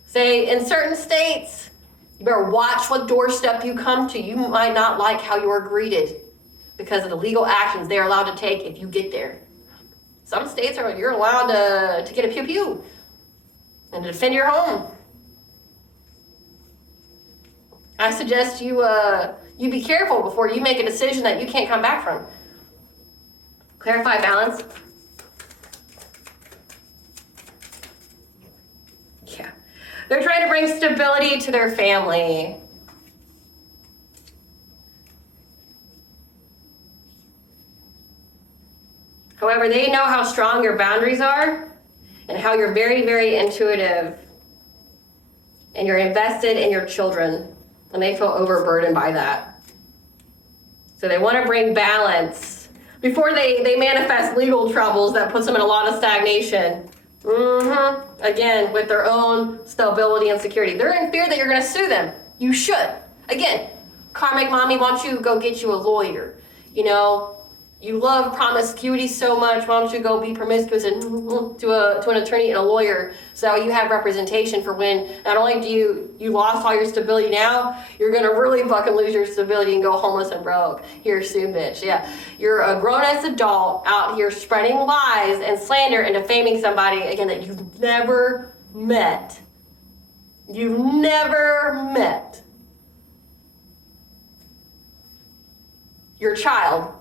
Say, in certain states, you better watch what doorstep you come to. You might not like how you are greeted because of the legal actions they're allowed to take if you get there. Some states you're allowed to get a pew-pew and to defend your home. I suggest you be careful before you make a decision that you can't come back from. Clarify balance. Yeah. They're trying to bring stability to their family. However, they know how strong your boundaries are and how you're very, very intuitive and you're invested in your children. And they feel overburdened by that. So they want to bring balance before they manifest legal troubles that puts them in a lot of stagnation. Again, with their own stability and security. They're in fear that you're going to sue them. You should. Again, karmic mommy wants you to go get you a lawyer. You know, you love promiscuity so much. Why don't you go be promiscuous and to an attorney and a lawyer so you have representation for when not only do you lost all your stability now, you're gonna really fucking lose your stability and go homeless and broke here soon, bitch. Yeah, you're a grown-ass adult out here spreading lies and slander and defaming somebody again that you've never met. You've never met. Your child.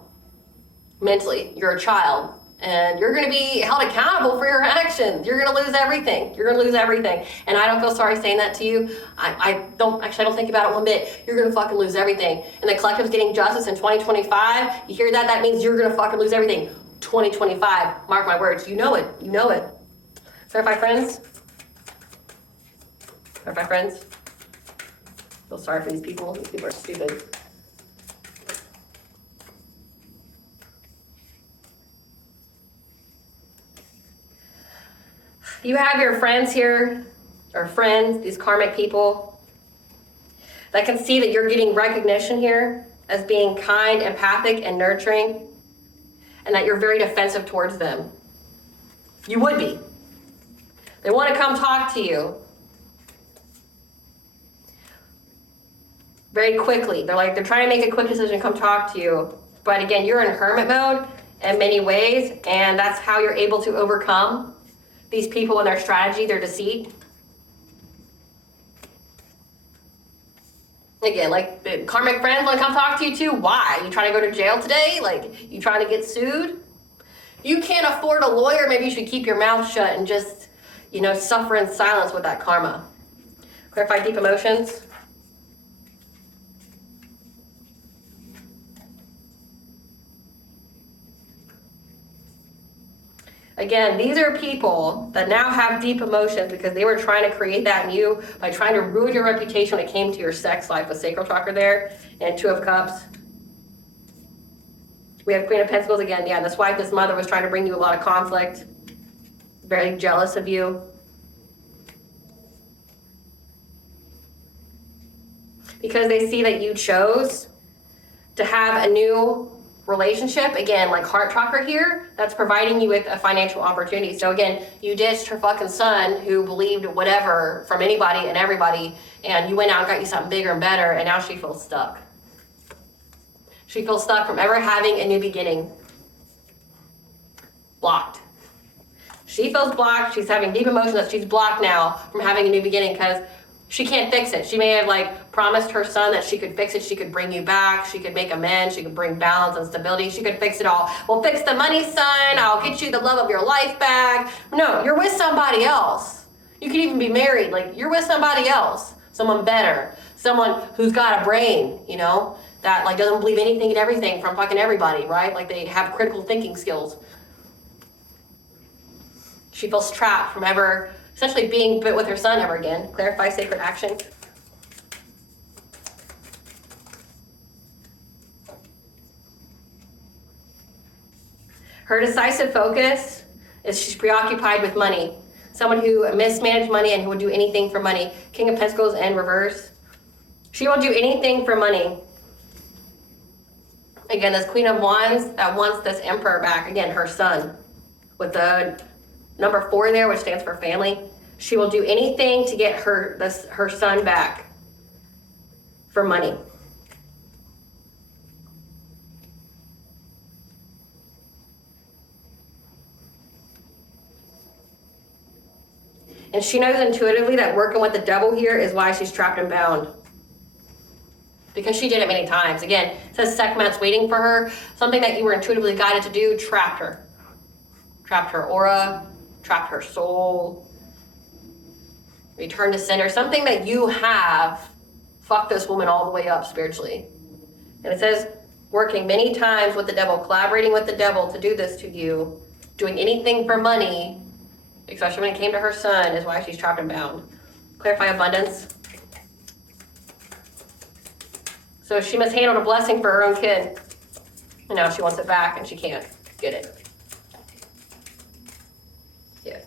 Mentally, you're a child, and you're going to be held accountable for your actions. You're going to lose everything. And I don't feel sorry saying that to you. I don't think about it one bit. You're going to fucking lose everything. And the collective's getting justice in 2025. You hear that? That means you're going to fucking lose everything. 2025. Mark my words. You know it. Clarify friends. Feel sorry for these people. These people are stupid. You have your friends here, or friends, these karmic people, that can see that you're getting recognition here as being kind, empathic, and nurturing, and that you're very defensive towards them. You would be. They want to come talk to you. very quickly. They're trying to make a quick decision to come talk to you. But again, you're in hermit mode in many ways, and that's how you're able to overcome these people and their strategy, their deceit. Again, like the karmic friends want to come talk to you too. Why? You trying to go to jail today? Like, you trying to get sued? You can't afford a lawyer. Maybe you should keep your mouth shut and just, you know, suffer in silence with that karma. Clarify deep emotions. Again, these are people that now have deep emotions because they were trying to create that in you by trying to ruin your reputation when it came to your sex life with sacral chakra there and Two of Cups. We have Queen of Pentacles again. Yeah, that's why this mother was trying to bring you a lot of conflict. Very jealous of you. Because they see that you chose to have a new relationship, again, like heart chakra here, that's providing you with a financial opportunity. So again, you ditched her fucking son who believed whatever from anybody and everybody, and you went out and got you something bigger and better, and now she feels stuck. She feels stuck from ever having a new beginning. Blocked. She feels blocked. She's having deep emotions that she's blocked now from having a new beginning because she can't fix it. She may have like promised her son that she could fix it. She could bring you back. She could make amends. She could bring balance and stability. She could fix it all. We'll fix the money, son. I'll get you the love of your life back. No, you're with somebody else. You could even be married. Like, you're with somebody else. Someone better. Someone who's got a brain, you know, that like doesn't believe anything and everything from fucking everybody, right? Like they have critical thinking skills. She feels trapped from ever essentially being with her son ever again. Clarify sacred action. Her decisive focus is she's preoccupied with money. Someone who mismanaged money and who would do anything for money. King of Pentacles in reverse. She will do anything for money. Again, this Queen of Wands that wants this Emperor back. Again, her son. With the number 4 there, which stands for family. She will do anything to get her son back for money. And she knows intuitively that working with the devil here is why she's trapped and bound. Because she did it many times. Again, it says Sekhmet's waiting for her. Something that you were intuitively guided to do trapped her. Trapped her aura, trapped her soul. Return to sender. Something that you have fucked this woman all the way up spiritually. And it says working many times with the devil, collaborating with the devil to do this to you, doing anything for money, especially when it came to her son, is why she's trapped and bound. Clarify abundance. So she mishandled a blessing for her own kid. And now she wants it back and she can't get it. Yeah.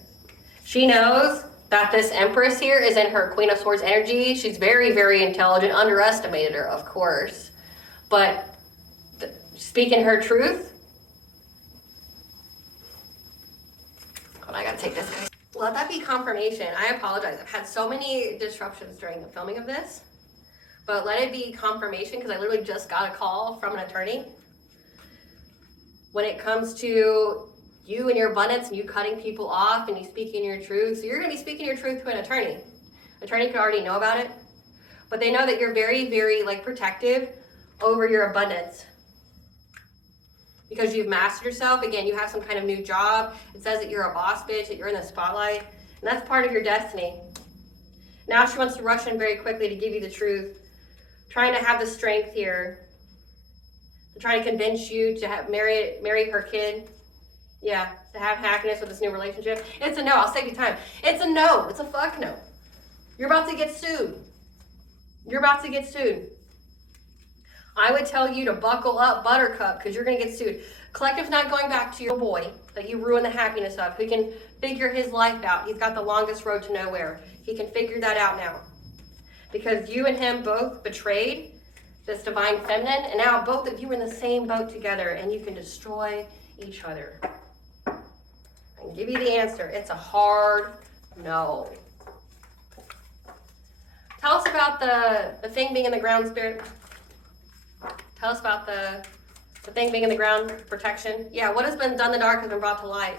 She knows that this Empress here is in her Queen of Swords energy. She's very, very intelligent. Underestimated her, of course. But speaking her truth. Hold on, I gotta take this, guys. Let that be confirmation. I apologize. I've had so many disruptions during the filming of this. But let it be confirmation, because I literally just got a call from an attorney. When it comes to you and your abundance and you cutting people off and you speaking your truth. So you're going to be speaking your truth to an attorney. Attorney could already know about it. But they know that you're very, very like protective over your abundance. Because you've mastered yourself. Again, you have some kind of new job. It says that you're a boss bitch, that you're in the spotlight. And that's part of your destiny. Now she wants to rush in very quickly to give you the truth. Trying to have the strength here. To try to convince you to marry her kid. Yeah, to have happiness with this new relationship. It's a no. I'll save you time. It's a no. It's a fuck no. You're about to get sued. You're about to get sued. I would tell you to buckle up, Buttercup, because you're going to get sued. Collective's not going back to your boy that you ruined the happiness of, who can figure his life out. He's got the longest road to nowhere. He can figure that out now. Because you and him both betrayed this divine feminine, and now both of you are in the same boat together, and you can destroy each other. I can give you the answer. It's a hard no. Tell us about the thing being in the ground, Spirit. Tell us about the thing being in the ground, protection. Yeah, what has been done in the dark has been brought to light.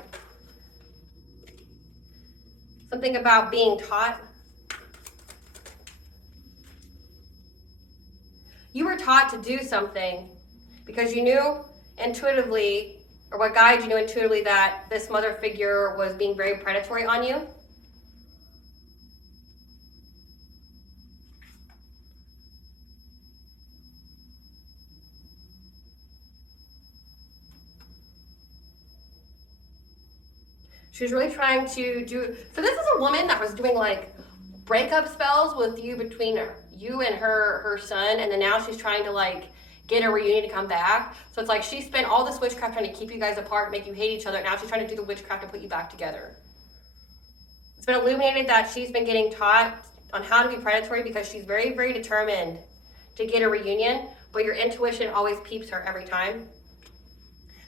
Something about being taught. You were taught to do something because you knew intuitively, or what guide you knew intuitively, that this mother figure was being very predatory on you. She was really trying to do, so this is a woman that was doing like breakup spells with you between you and her son, and then now she's trying to like get a reunion to come back. So it's like she spent all this witchcraft trying to keep you guys apart, make you hate each other. Now she's trying to do the witchcraft to put you back together. It's been illuminated that she's been getting taught on how to be predatory because she's very, very determined to get a reunion, but your intuition always peeps her every time.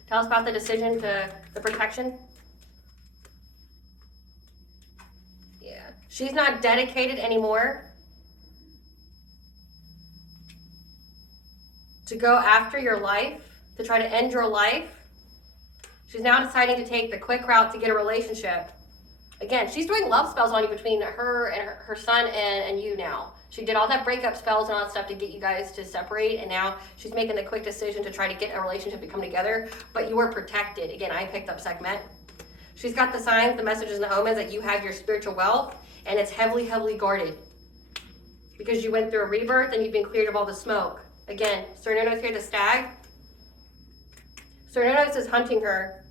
Tell us about the decision to the protection. Yeah, she's not dedicated anymore to go after your life, to try to end your life. She's now deciding to take the quick route to get a relationship. Again, she's doing love spells on you between her and her son and you now. She did all that breakup spells and all that stuff to get you guys to separate, and now she's making the quick decision to try to get a relationship to come together, but you were protected. Again, I picked up segment. She's got the signs, the messages, and the omens that you have your spiritual wealth, and it's heavily, heavily guarded. Because you went through a rebirth and you've been cleared of all the smoke. Again, Cernunnos here, the stag. Cernunnos is hunting her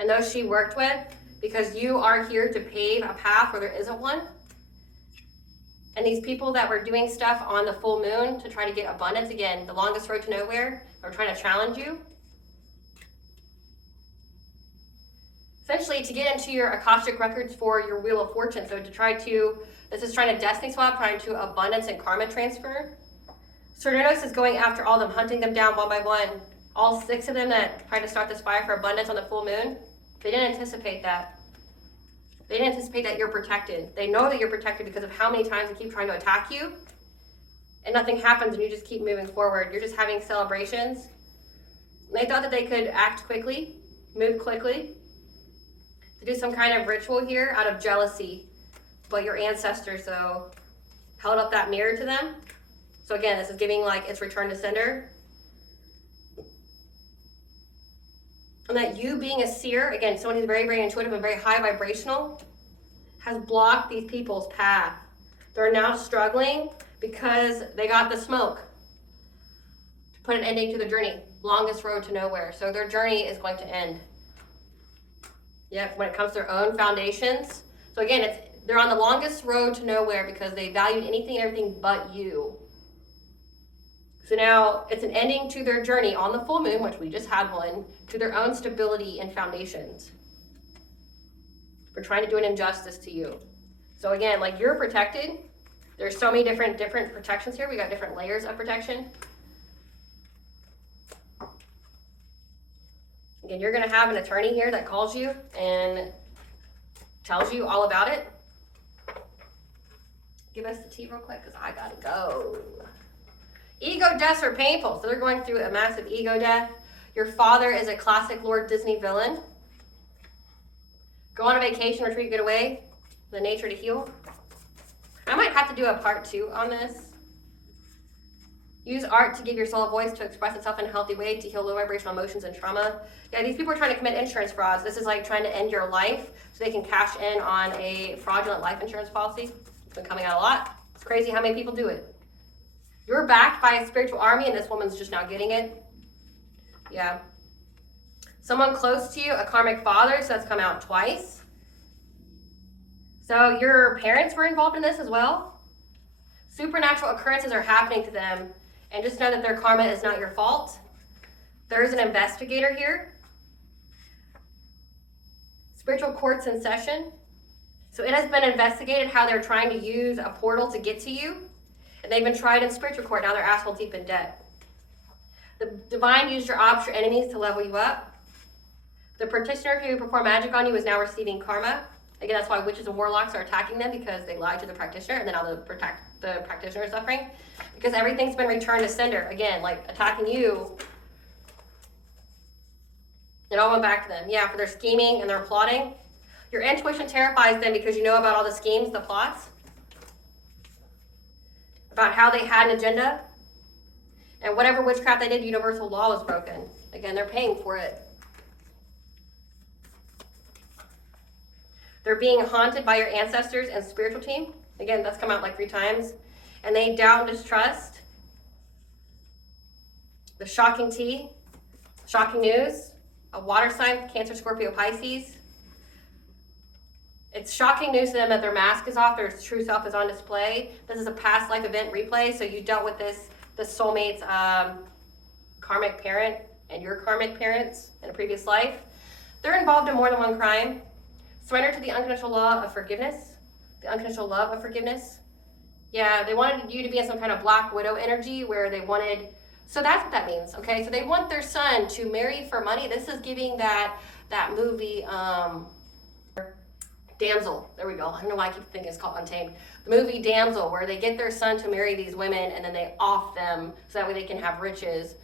and those she worked with, because you are here to pave a path where there isn't one. And these people that were doing stuff on the full moon to try to get abundance, again, the longest road to nowhere, are trying to challenge you. Essentially, to get into your Akashic records for your Wheel of Fortune. So to try to, this is trying to destiny swap, trying to abundance and karma transfer. Cernunnos is going after all of them, hunting them down one by one. All 6 of them that tried to start this fire for abundance on the full moon, they didn't anticipate that. They didn't anticipate that you're protected. They know that you're protected because of how many times they keep trying to attack you, and nothing happens and you just keep moving forward. You're just having celebrations. And they thought that they could act quickly, move quickly, to do some kind of ritual here out of jealousy. But your ancestors, though, held up that mirror to them. So again, this is giving like its return to sender. And that you being a seer, again, someone who's very, very intuitive and very high vibrational, has blocked these people's path. They're now struggling because they got the smoke to put an ending to their journey. Longest road to nowhere. So their journey is going to end. Yep, when it comes to their own foundations. So again, they're on the longest road to nowhere because they valued anything and everything but you. So now it's an ending to their journey on the full moon, which we just had one, to their own stability and foundations. We're trying to do an injustice to you. So again, like you're protected. There's so many different protections here. We got different layers of protection. Again, you're going to have an attorney here that calls you and tells you all about it. Give us the tea real quick because I got to go. Ego deaths are painful. So they're going through a massive ego death. Your father is a classic Lord Disney villain. Go on a vacation, retreat, get away. The nature to heal. I might have to do a part 2 on this. Use art to give your soul a voice to express itself in a healthy way to heal low vibrational emotions and trauma. Yeah, these people are trying to commit insurance frauds. This is like trying to end your life so they can cash in on a fraudulent life insurance policy. It's been coming out a lot. It's crazy how many people do it. You're backed by a spiritual army and this woman's just now getting it. Yeah. Someone close to you, a karmic father, so that's come out twice. So your parents were involved in this as well. Supernatural occurrences are happening to them, and just know that their karma is not your fault. There is an investigator here. Spiritual courts in session. So it has been investigated how they're trying to use a portal to get to you. And they've been tried in spiritual court. Now they're asshole deep in debt. The divine used your ops, your enemies, to level you up. The practitioner who performed magic on you is now receiving karma. Again, that's why witches and warlocks are attacking them, because they lied to the practitioner, and then now the practitioner is suffering. Because everything's been returned to sender. Again, like attacking you, it all went back to them. Yeah, for their scheming and their plotting. Your intuition terrifies them because you know about all the schemes, the plots, about how they had an agenda. And whatever witchcraft they did, universal law was broken. Again, they're paying for it. They're being haunted by your ancestors and spiritual team. Again, that's come out like 3 times. And they doubt and distrust. The shocking tea, shocking news, a water sign, Cancer, Scorpio, Pisces. It's shocking news to them that their mask is off, their true self is on display. This is a past life event replay, so you dealt with this, the soulmate's karmic parent and your karmic parents in a previous life. They're involved in more than one crime. Surrender to the unconditional law of forgiveness, the unconditional love of forgiveness. Yeah, they wanted you to be in some kind of Black Widow energy where they wanted, so that's what that means, okay? So they want their son to marry for money. This is giving that movie, Damsel, there we go. I don't know why I keep thinking it's called Untamed. The movie Damsel, where they get their son to marry these women and then they off them so that way they can have riches.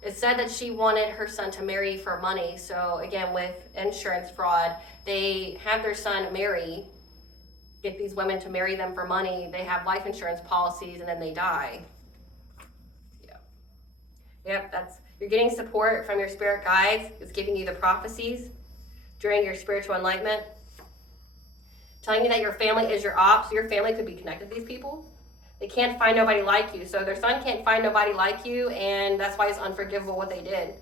It said that she wanted her son to marry for money. So again, with insurance fraud, they have their son marry, get these women to marry them for money. They have life insurance policies and then they die. Yep, you're getting support from your spirit guides. It's giving you the prophecies during your spiritual enlightenment. Telling you that your family is your ops. Your family could be connected to these people. They can't find nobody like you. So their son can't find nobody like you, and that's why it's unforgivable what they did.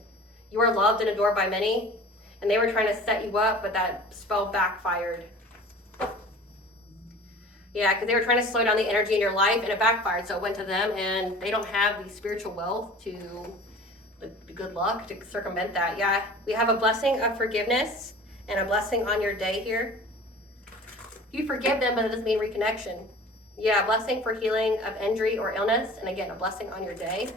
You are loved and adored by many, and they were trying to set you up, but that spell backfired. Yeah, because they were trying to slow down the energy in your life, and it backfired. So it went to them, and they don't have the spiritual wealth to, the good luck to circumvent that. Yeah, we have a blessing of forgiveness and a blessing on your day here. You forgive them, but it doesn't mean reconnection. Yeah, a blessing for healing of injury or illness, and again, a blessing on your day.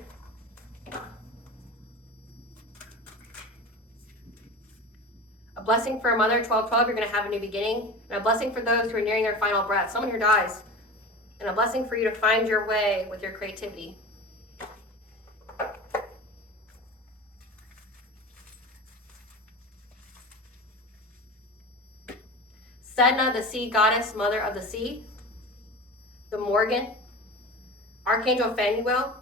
A blessing for a mother, 12-12, you're going to have a new beginning. And a blessing for those who are nearing their final breath. Someone here dies. And a blessing for you to find your way with your creativity. Sedna, the sea goddess, mother of the sea. The Morgan. Archangel Phanuel.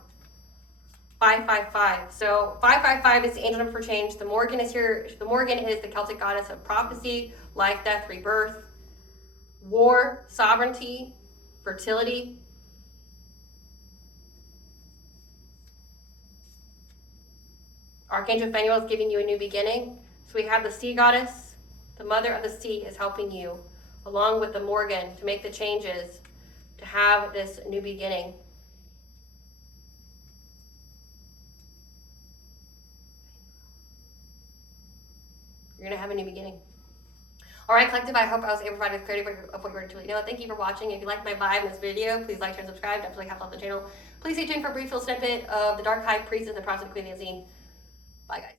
555. So 555 is the angel number for change. The Morgan is here. The Morgan is the Celtic goddess of prophecy, life, death, rebirth, war, sovereignty, fertility. Archangel Phanuel is giving you a new beginning. So we have the sea goddess. The mother of the sea is helping you, along with the Morgan, to make the changes, to have this new beginning. You're going to have a new beginning. All right, collective, I hope I was able to provide a clarity of what you were to know. Thank you for watching. If you liked my vibe in this video, please like, share, and subscribe. Definitely helps out the channel. Please stay tuned for a brief little snippet of the Dark High Priestess and the Prophet Queen of the Unseen. Bye, guys.